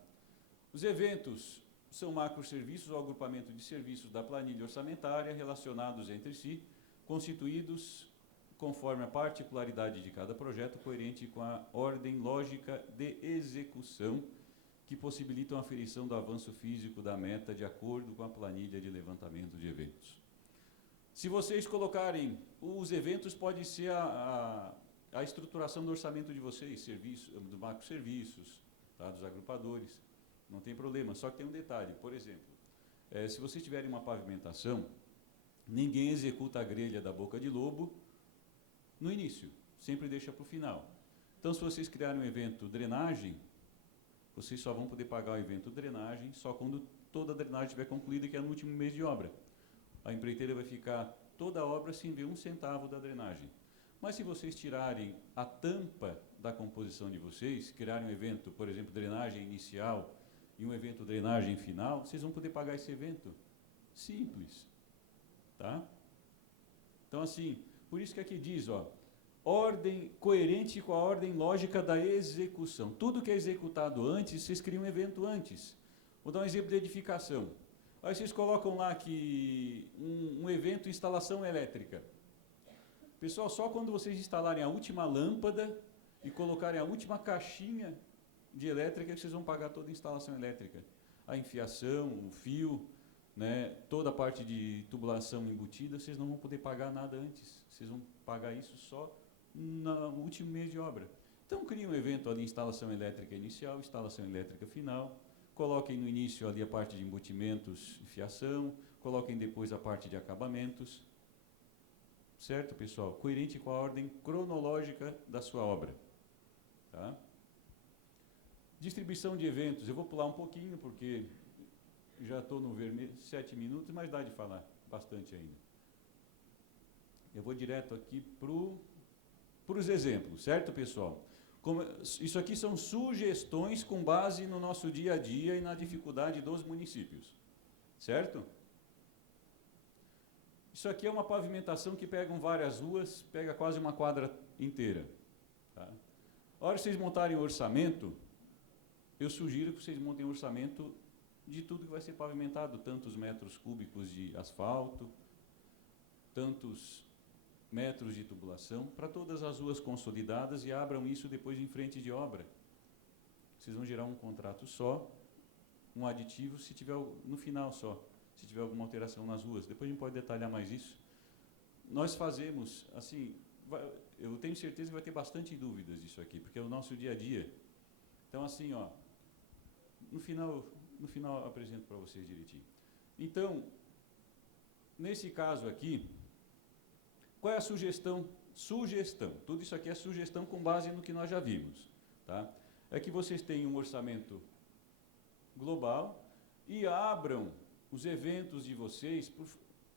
Os eventos são macroserviços ou agrupamento de serviços da planilha orçamentária relacionados entre si, constituídos conforme a particularidade de cada projeto, coerente com a ordem lógica de execução, que possibilitam a aferição do avanço físico da meta de acordo com a planilha de levantamento de eventos. Se vocês colocarem os eventos, pode ser a estruturação do orçamento de vocês, dos macroserviços, tá, dos agrupadores. Não tem problema, só que tem um detalhe. Por exemplo, se vocês tiverem uma pavimentação, ninguém executa a grelha da boca de lobo no início, sempre deixa para o final. Então, se vocês criarem um evento drenagem, vocês só vão poder pagar o evento drenagem só quando toda a drenagem estiver concluída, que é no último mês de obra. A empreiteira vai ficar toda a obra sem ver um centavo da drenagem. Mas se vocês tirarem a tampa da composição de vocês, criarem um evento, por exemplo, drenagem inicial, e um evento drenagem final, vocês vão poder pagar esse evento. Simples. Tá? Então, assim, por isso que aqui diz, ordem coerente com a ordem lógica da execução. Tudo que é executado antes, vocês criam um evento antes. Vou dar um exemplo de edificação. Aí vocês colocam lá que um evento instalação elétrica. Pessoal, só quando vocês instalarem a última lâmpada e colocarem a última caixinha, de elétrica que vocês vão pagar toda a instalação elétrica. A enfiação, o fio, né, toda a parte de tubulação embutida, vocês não vão poder pagar nada antes. Vocês vão pagar isso só no último mês de obra. Então, criem um evento ali, instalação elétrica inicial, instalação elétrica final, coloquem no início ali a parte de embutimentos e fiação, coloquem depois a parte de acabamentos. Certo, pessoal? Coerente com a ordem cronológica da sua obra. Tá? Distribuição de eventos. Eu vou pular um pouquinho, porque já estou no vermelho, 7 minutos, mas dá de falar bastante ainda. Eu vou direto aqui para os exemplos, certo, pessoal? Isso aqui são sugestões com base no nosso dia a dia e na dificuldade dos municípios, certo? Isso aqui é uma pavimentação que pegam várias ruas, pega quase uma quadra inteira. Tá? A hora que vocês montarem o orçamento, eu sugiro que vocês montem um orçamento de tudo que vai ser pavimentado, tantos metros cúbicos de asfalto, tantos metros de tubulação, para todas as ruas consolidadas, e abram isso depois em frente de obra. Vocês vão gerar um contrato só, um aditivo, se tiver no final só, se tiver alguma alteração nas ruas. Depois a gente pode detalhar mais isso. Nós fazemos, assim, eu tenho certeza que vai ter bastante dúvidas disso aqui, porque é o nosso dia a dia. Então, assim, ó, no final eu apresento para vocês direitinho. Então, nesse caso aqui, qual é a sugestão? Sugestão. Tudo isso aqui é sugestão com base no que nós já vimos. Tá? É que vocês tenham um orçamento global e abram os eventos de vocês por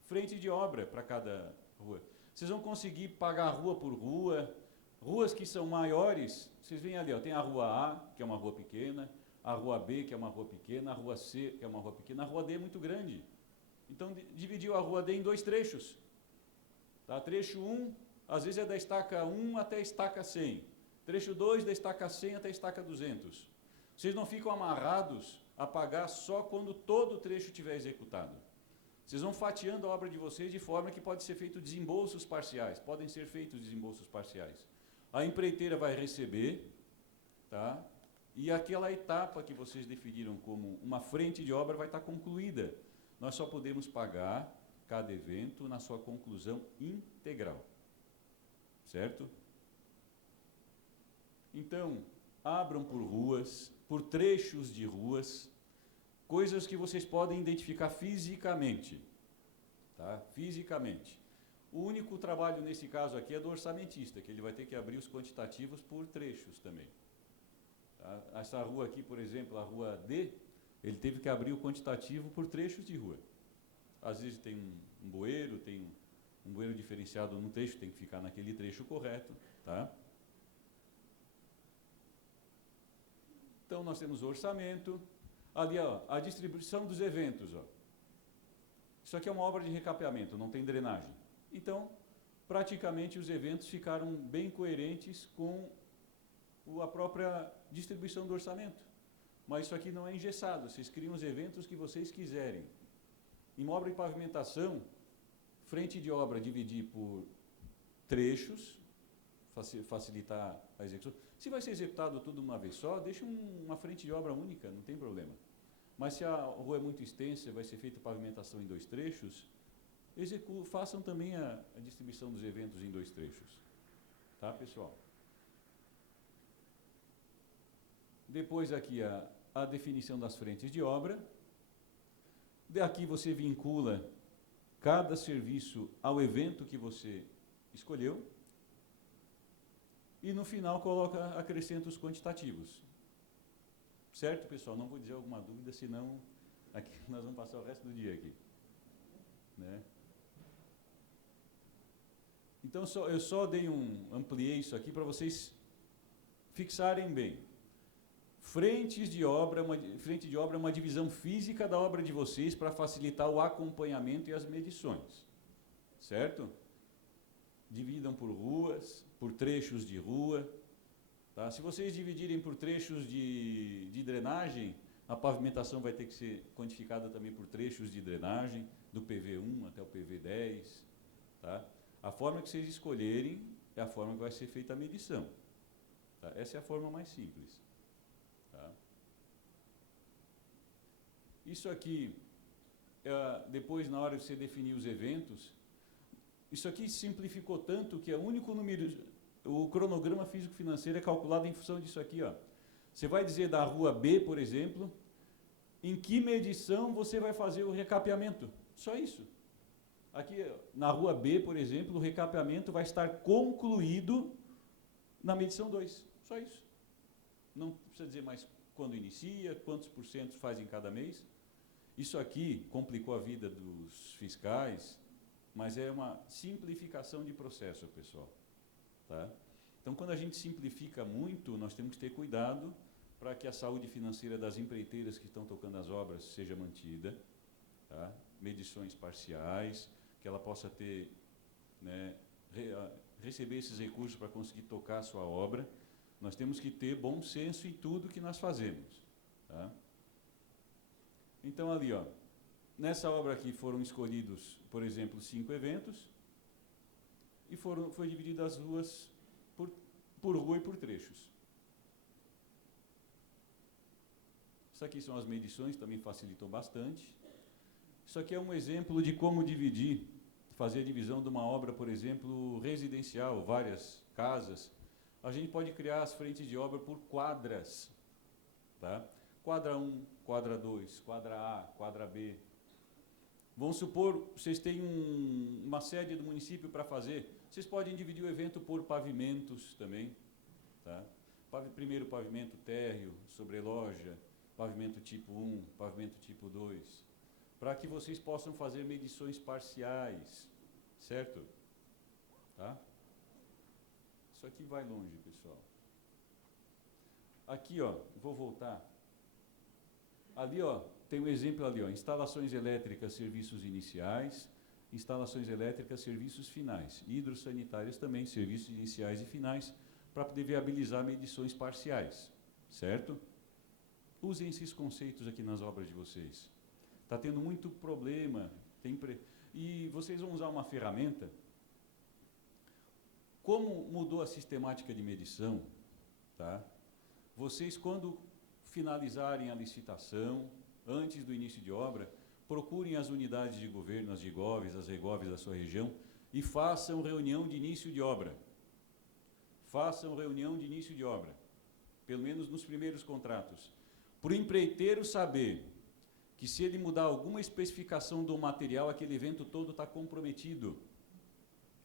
frente de obra para cada rua. Vocês vão conseguir pagar rua por rua. Ruas que são maiores, vocês veem ali, ó, tem a rua A, que é uma rua pequena, a rua B, que é uma rua pequena, a rua C, que é uma rua pequena, a rua D é muito grande. Então, dividiu a rua D em 2 trechos. Tá? Trecho 1, às vezes é da estaca 1 até a estaca 100. Trecho 2, da estaca 100 até a estaca 200. Vocês não ficam amarrados a pagar só quando todo o trecho estiver executado. Vocês vão fatiando a obra de vocês de forma que pode ser feito desembolsos parciais. Podem ser feitos desembolsos parciais. A empreiteira vai receber, tá? E aquela etapa que vocês definiram como uma frente de obra vai estar concluída. Nós só podemos pagar cada evento na sua conclusão integral. Certo? Então, abram por ruas, por trechos de ruas, coisas que vocês podem identificar fisicamente. Tá? Fisicamente. O único trabalho nesse caso aqui é do orçamentista, que ele vai ter que abrir os quantitativos por trechos também. Tá? Essa rua aqui, por exemplo, a rua D, ele teve que abrir o quantitativo por trechos de rua. Às vezes tem um bueiro, tem um bueiro diferenciado no trecho, tem que ficar naquele trecho correto. Tá? Então, nós temos o orçamento. Ali, ó, a distribuição dos eventos. Ó. Isso aqui é uma obra de recapeamento, não tem drenagem. Então, praticamente os eventos ficaram bem coerentes com a própria distribuição do orçamento. Mas isso aqui não é engessado, vocês criam os eventos que vocês quiserem. Em uma obra de pavimentação, frente de obra dividir por trechos, facilitar a execução. Se vai ser executado tudo uma vez só, deixa uma frente de obra única, não tem problema. Mas se a rua é muito extensa, vai ser feita pavimentação em 2 trechos, façam também a distribuição dos eventos em 2 trechos. Tá, pessoal? Depois aqui a definição das frentes de obra. Daqui você vincula cada serviço ao evento que você escolheu. E no final acrescenta os quantitativos. Certo, pessoal? Não vou dizer alguma dúvida, senão aqui nós vamos passar o resto do dia aqui. Né? Então, eu só ampliei isso aqui para vocês fixarem bem. Frente de obra é uma divisão física da obra de vocês para facilitar o acompanhamento e as medições. Certo? Dividam por ruas, por trechos de rua. Tá? Se vocês dividirem por trechos de drenagem, a pavimentação vai ter que ser quantificada também por trechos de drenagem, do PV1 até o PV10. Tá? A forma que vocês escolherem é a forma que vai ser feita a medição. Tá? Essa é a forma mais simples. Tá? Isso aqui, depois, na hora de você definir os eventos, isso aqui simplificou tanto que é o único número, o cronograma físico-financeiro é calculado em função disso aqui, ó. Você vai dizer da rua B, por exemplo, em que medição você vai fazer o recapeamento. Só isso. Aqui, na rua B, por exemplo, o recapeamento vai estar concluído na medição 2. Só isso. Não precisa dizer mais quando inicia, quantos % faz em cada mês. Isso aqui complicou a vida dos fiscais, mas é uma simplificação de processo, pessoal. Tá? Então, quando a gente simplifica muito, nós temos que ter cuidado para que a saúde financeira das empreiteiras que estão tocando as obras seja mantida, tá? Medições parciais, que ela possa ter, né, receber esses recursos para conseguir tocar a sua obra. Nós temos que ter bom senso em tudo que nós fazemos. Tá? Então, ali, ó, nessa obra aqui foram escolhidos, por exemplo, 5 eventos e foi dividido as ruas por rua e por trechos. Isso aqui são as medições, também facilitou bastante. Isso aqui é um exemplo de como dividir, fazer a divisão de uma obra, por exemplo, residencial, várias casas. A gente pode criar as frentes de obra por quadras. Tá? Quadra 1, quadra 2, quadra A, quadra B. Vamos supor, vocês têm uma sede do município para fazer. Vocês podem dividir o evento por pavimentos também. Tá? Primeiro pavimento térreo, sobreloja, pavimento tipo 1, pavimento tipo 2, para que vocês possam fazer medições parciais, certo? Tá? Isso aqui vai longe, pessoal. Aqui, ó, vou voltar. Ali, ó, tem um exemplo ali, ó, instalações elétricas, serviços iniciais, instalações elétricas, serviços finais, hidrossanitárias também, serviços iniciais e finais, para poder viabilizar medições parciais, certo? Usem esses conceitos aqui nas obras de vocês. Está tendo muito problema. E vocês vão usar uma ferramenta. Como mudou a sistemática de medição, tá? Vocês, quando finalizarem a licitação, antes do início de obra, procurem as unidades de governo, as GIGOVs, as REGOVs da sua região e façam reunião de início de obra. Façam reunião de início de obra, pelo menos nos primeiros contratos. Para o empreiteiro saber que se ele mudar alguma especificação do material, aquele evento todo está comprometido.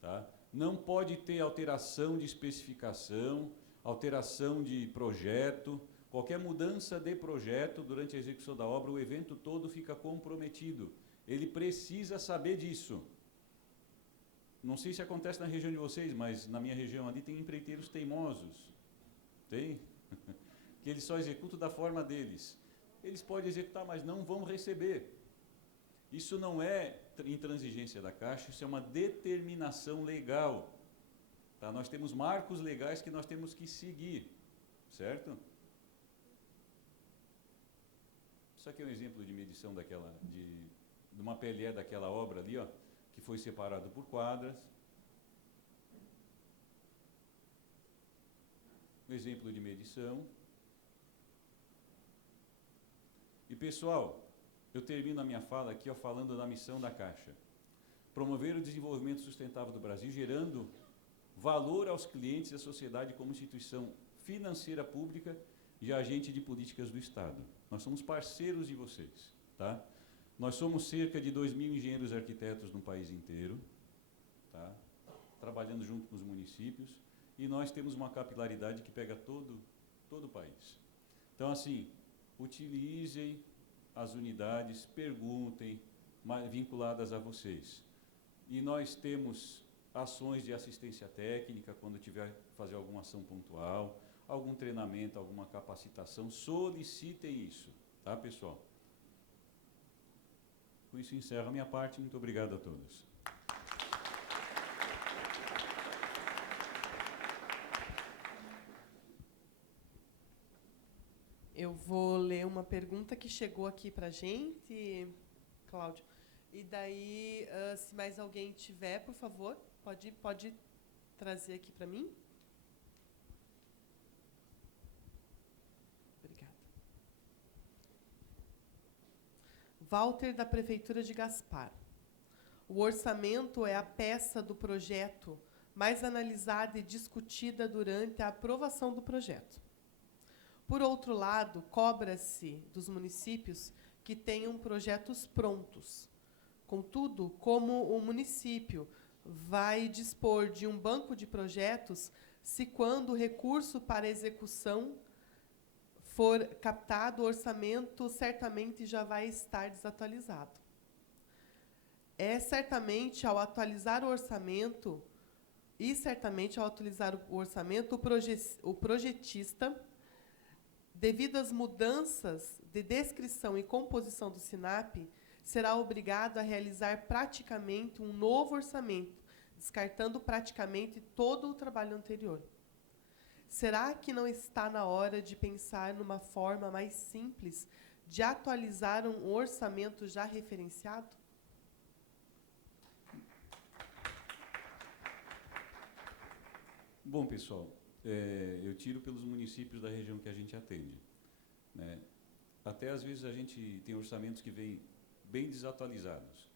Tá? Não pode ter alteração de especificação, alteração de projeto, qualquer mudança de projeto durante a execução da obra, o evento todo fica comprometido. Ele precisa saber disso. Não sei se acontece na região de vocês, mas na minha região ali tem empreiteiros teimosos. Tem? Que eles só executam da forma deles. Eles podem executar, mas não vão receber. Isso não é intransigência da Caixa, isso é uma determinação legal. Tá? Nós temos marcos legais que nós temos que seguir, certo? Isso aqui é um exemplo de medição de uma PLE daquela obra ali, ó, que foi separado por quadras. Um exemplo de medição. E, pessoal, eu termino a minha fala aqui, ó, falando da missão da Caixa. Promover o desenvolvimento sustentável do Brasil, gerando valor aos clientes e à sociedade como instituição financeira pública e agente de políticas do Estado. Nós somos parceiros de vocês, tá? Nós somos cerca de 2.000 engenheiros e arquitetos no país inteiro, tá? Trabalhando junto com os municípios, e nós temos uma capilaridade que pega todo o país. Então, assim, utilizem as unidades, perguntem, vinculadas a vocês. E nós temos ações de assistência técnica, quando tiver que fazer alguma ação pontual, algum treinamento, alguma capacitação, solicitem isso, tá, pessoal? Com isso encerro a minha parte, muito obrigado a todos. Eu vou ler uma pergunta que chegou aqui para a gente, Cláudio. E daí, se mais alguém tiver, por favor, pode trazer aqui para mim. Obrigada. Walter, da Prefeitura de Gaspar. O orçamento é a peça do projeto mais analisada e discutida durante a aprovação do projeto. Por outro lado, cobra-se dos municípios que tenham projetos prontos. Contudo, como o município vai dispor de um banco de projetos, se quando o recurso para execução for captado, o orçamento certamente já vai estar desatualizado. É certamente ao atualizar o orçamento, o projetista, devido às mudanças de descrição e composição do SINAP, será obrigado a realizar praticamente um novo orçamento, descartando praticamente todo o trabalho anterior. Será que não está na hora de pensar numa forma mais simples de atualizar um orçamento já referenciado? Bom, pessoal, eu tiro pelos municípios da região que a gente atende, né? Até às vezes a gente tem orçamentos que vêm bem desatualizados.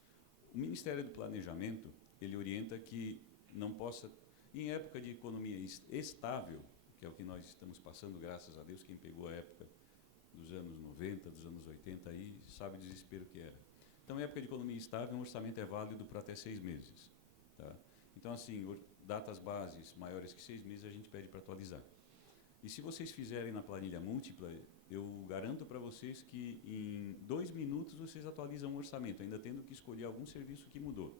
O Ministério do Planejamento, ele orienta que não possa, em época de economia estável, que é o que nós estamos passando, graças a Deus, quem pegou a época dos anos 90, dos anos 80, aí sabe o desespero que era. Então, em época de economia estável, um orçamento é válido para até 6 meses. Tá? Então, assim, datas bases maiores que 6 meses a gente pede para atualizar. E se vocês fizerem na planilha múltipla, eu garanto para vocês que em 2 minutos vocês atualizam o orçamento, ainda tendo que escolher algum serviço que mudou.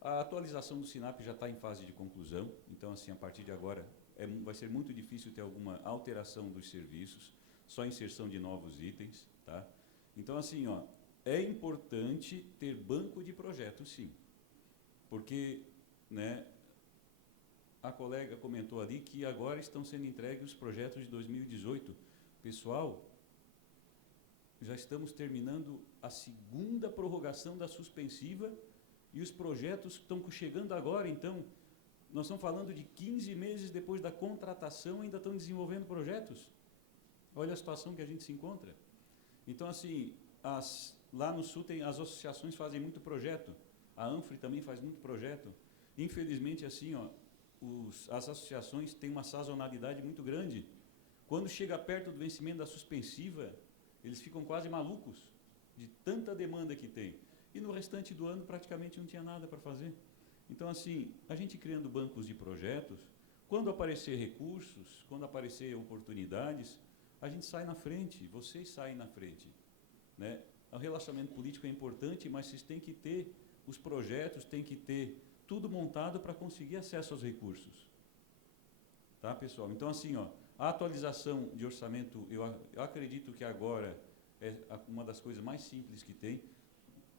A atualização do SINAP já está em fase de conclusão, então, assim, a partir de agora vai ser muito difícil ter alguma alteração dos serviços, só inserção de novos itens, tá? Então, assim, ó, é importante ter banco de projetos, sim, porque, né, a colega comentou ali que agora estão sendo entregues os projetos de 2018. Pessoal, já estamos terminando a segunda prorrogação da suspensiva e os projetos estão chegando agora, então, nós estamos falando de 15 meses depois da contratação, ainda estão desenvolvendo projetos. Olha a situação que a gente se encontra. Então, assim, lá no Sul as associações fazem muito projeto, a ANFRE também faz muito projeto. Infelizmente, assim, ó, as associações têm uma sazonalidade muito grande. Quando chega perto do vencimento da suspensiva, eles ficam quase malucos de tanta demanda que tem. E no restante do ano praticamente não tinha nada para fazer. Então, assim, a gente criando bancos de projetos, quando aparecer recursos, quando aparecer oportunidades, a gente sai na frente, vocês saem na frente, né? O relacionamento político é importante, mas vocês têm que ter os projetos, têm que ter tudo montado para conseguir acesso aos recursos. Tá, pessoal? Então, assim, ó, a atualização de orçamento, eu acredito que agora é uma das coisas mais simples que tem.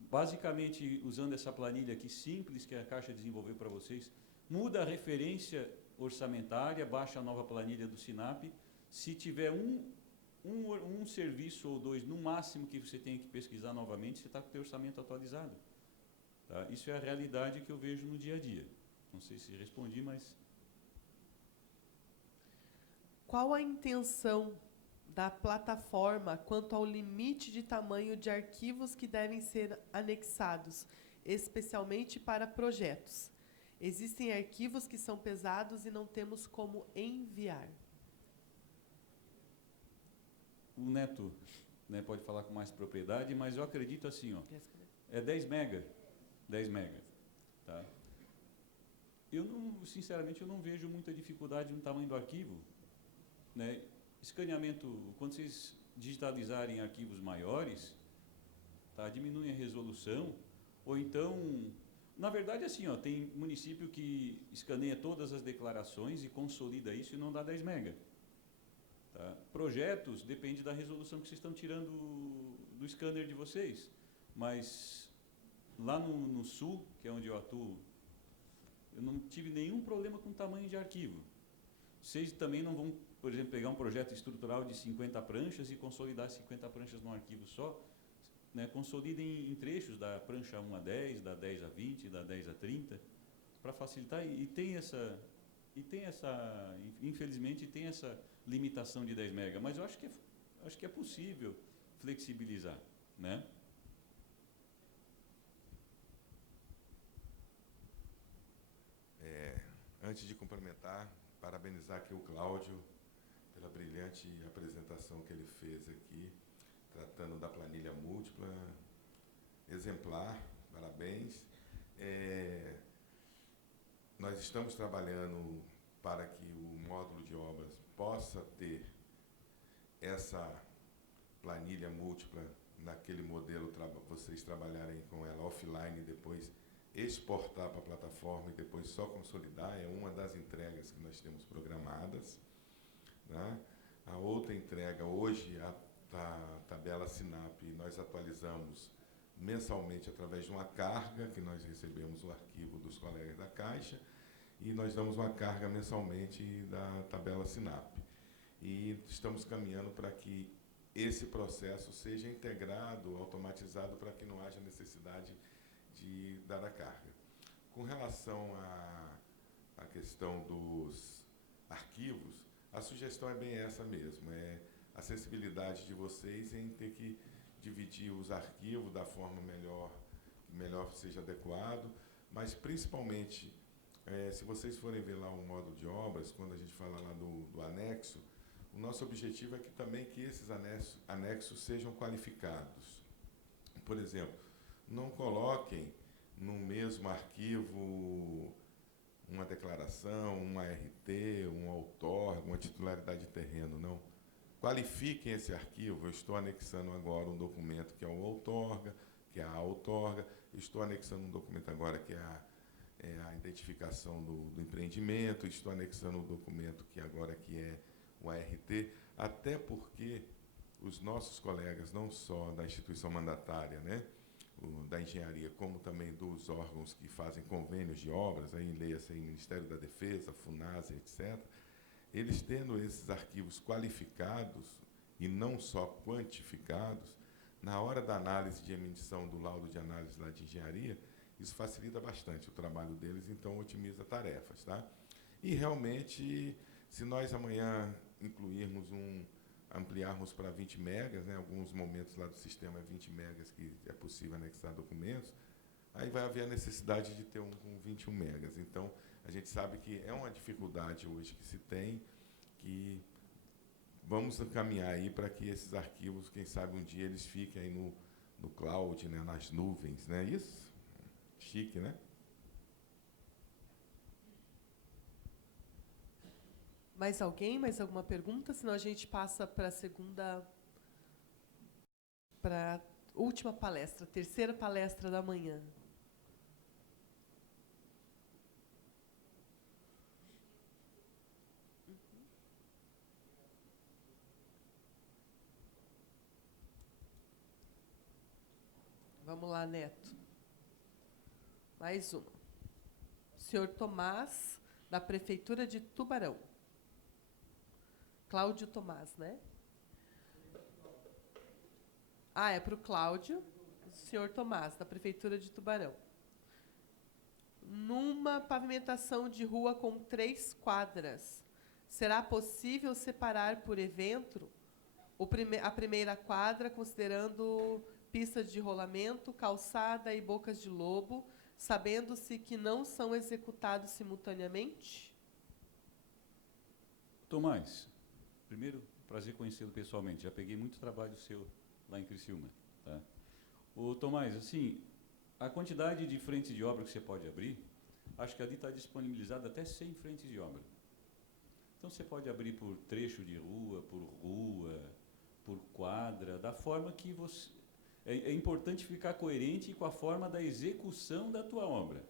Basicamente, usando essa planilha aqui simples que a Caixa desenvolveu para vocês, muda a referência orçamentária, baixa a nova planilha do SINAP. Se tiver um serviço ou dois, no máximo, que você tenha que pesquisar novamente, você está com o seu orçamento atualizado. Tá? Isso é a realidade que eu vejo no dia a dia. Não sei se respondi, mas... Qual a intenção da plataforma quanto ao limite de tamanho de arquivos que devem ser anexados, especialmente para projetos? Existem arquivos que são pesados e não temos como enviar. O Neto, né, pode falar com mais propriedade, mas eu acredito assim, ó, é 10 mega. 10 mega. Tá? Sinceramente, eu não vejo muita dificuldade no tamanho do arquivo. Né? Escaneamento, quando vocês digitalizarem arquivos maiores, tá, diminui a resolução, ou então, na verdade, assim, ó, tem município que escaneia todas as declarações e consolida isso e não dá 10 mega. Tá? Projetos, depende da resolução que vocês estão tirando do scanner de vocês, mas lá no Sul, que é onde eu atuo, eu não tive nenhum problema com o tamanho de arquivo. Vocês também não vão, por exemplo, pegar um projeto estrutural de 50 pranchas e consolidar 50 pranchas num arquivo só, né? Consolidem em trechos da prancha 1 a 10, da 10 a 20, da 10 a 30, para facilitar. E tem essa, infelizmente, tem essa limitação de 10 mega, mas eu acho que é possível flexibilizar, né? antes de complementar, parabenizar aqui o Cláudio pela brilhante apresentação que ele fez aqui, tratando da planilha múltipla, exemplar, parabéns. Nós estamos trabalhando para que o módulo de obras possa ter essa planilha múltipla naquele modelo, vocês trabalharem com ela offline e depois exportar para a plataforma e depois só consolidar, é uma das entregas que nós temos programadas, né? A outra entrega, hoje, a tabela SINAP, nós atualizamos mensalmente através de uma carga, que nós recebemos o arquivo dos colegas da Caixa, e nós damos uma carga mensalmente da tabela SINAP. E estamos caminhando para que esse processo seja integrado, automatizado, para que não haja necessidade de dar a carga. Com relação à questão dos arquivos, a sugestão é bem essa mesmo, é a sensibilidade de vocês em ter que dividir os arquivos da forma que melhor seja adequado, mas principalmente, se vocês forem ver lá o módulo de obras, quando a gente fala lá do anexo, o nosso objetivo é que também que esses anexos sejam qualificados. Por exemplo, não coloquem no mesmo arquivo uma declaração, uma ART, um outorga, uma titularidade de terreno, não. Qualifiquem esse arquivo. Eu estou anexando agora um documento que é o outorga, que é a outorga. Estou anexando um documento agora que é a identificação do empreendimento. Estou anexando um documento que agora é o ART, até porque os nossos colegas, não só da instituição mandatária, né, da engenharia, como também dos órgãos que fazem convênios de obras, aí leia-se aí Ministério da Defesa, FUNASA, etc., eles tendo esses arquivos qualificados e não só quantificados, na hora da análise de emissão do laudo de análise lá de engenharia, isso facilita bastante o trabalho deles, então otimiza tarefas, tá? E realmente, se nós amanhã ampliarmos para 20 megas, né, alguns momentos lá do sistema é 20 megas que é possível anexar documentos, aí vai haver a necessidade de ter um com 21 megas. Então, a gente sabe que é uma dificuldade hoje que se tem, que vamos caminhar aí para que esses arquivos, quem sabe um dia eles fiquem aí no cloud, né, nas nuvens, né? Isso? Chique, né? Mais alguém? Mais alguma pergunta? Senão a gente passa para a última palestra, terceira palestra da manhã. Vamos lá, Neto. Mais uma. Senhor Tomás, da Prefeitura de Tubarão. Cláudio Tomás, né? É para o Cláudio. Senhor Tomás, da Prefeitura de Tubarão. Numa pavimentação de rua com 3 quadras, será possível separar por evento a primeira quadra, considerando pistas de rolamento, calçada e bocas de lobo, sabendo-se que não são executados simultaneamente? Tomás, primeiro, prazer conhecê-lo pessoalmente. Já peguei muito trabalho seu lá em Criciúma. Tá? Ô, Tomás, assim, a quantidade de frentes de obra que você pode abrir, acho que ali está disponibilizada até 100 frentes de obra. Então, você pode abrir por trecho de rua, por quadra, da forma que você... É importante ficar coerente com a forma da execução da tua obra.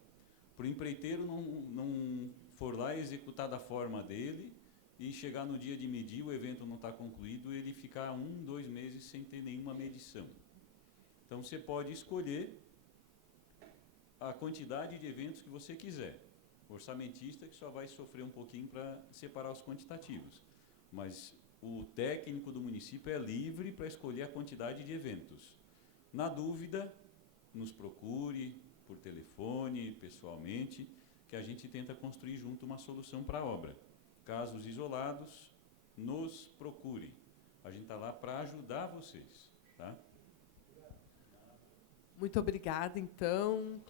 Para o empreiteiro não for lá executar da forma dele e chegar no dia de medir, o evento não está concluído, ele ficar 1, 2 meses sem ter nenhuma medição. Então, você pode escolher a quantidade de eventos que você quiser. O orçamentista que só vai sofrer um pouquinho para separar os quantitativos. Mas o técnico do município é livre para escolher a quantidade de eventos. Na dúvida, nos procure por telefone, pessoalmente, que a gente tenta construir junto uma solução para a obra. Casos isolados, nos procure. A gente está lá para ajudar vocês. Tá? Muito obrigada, então.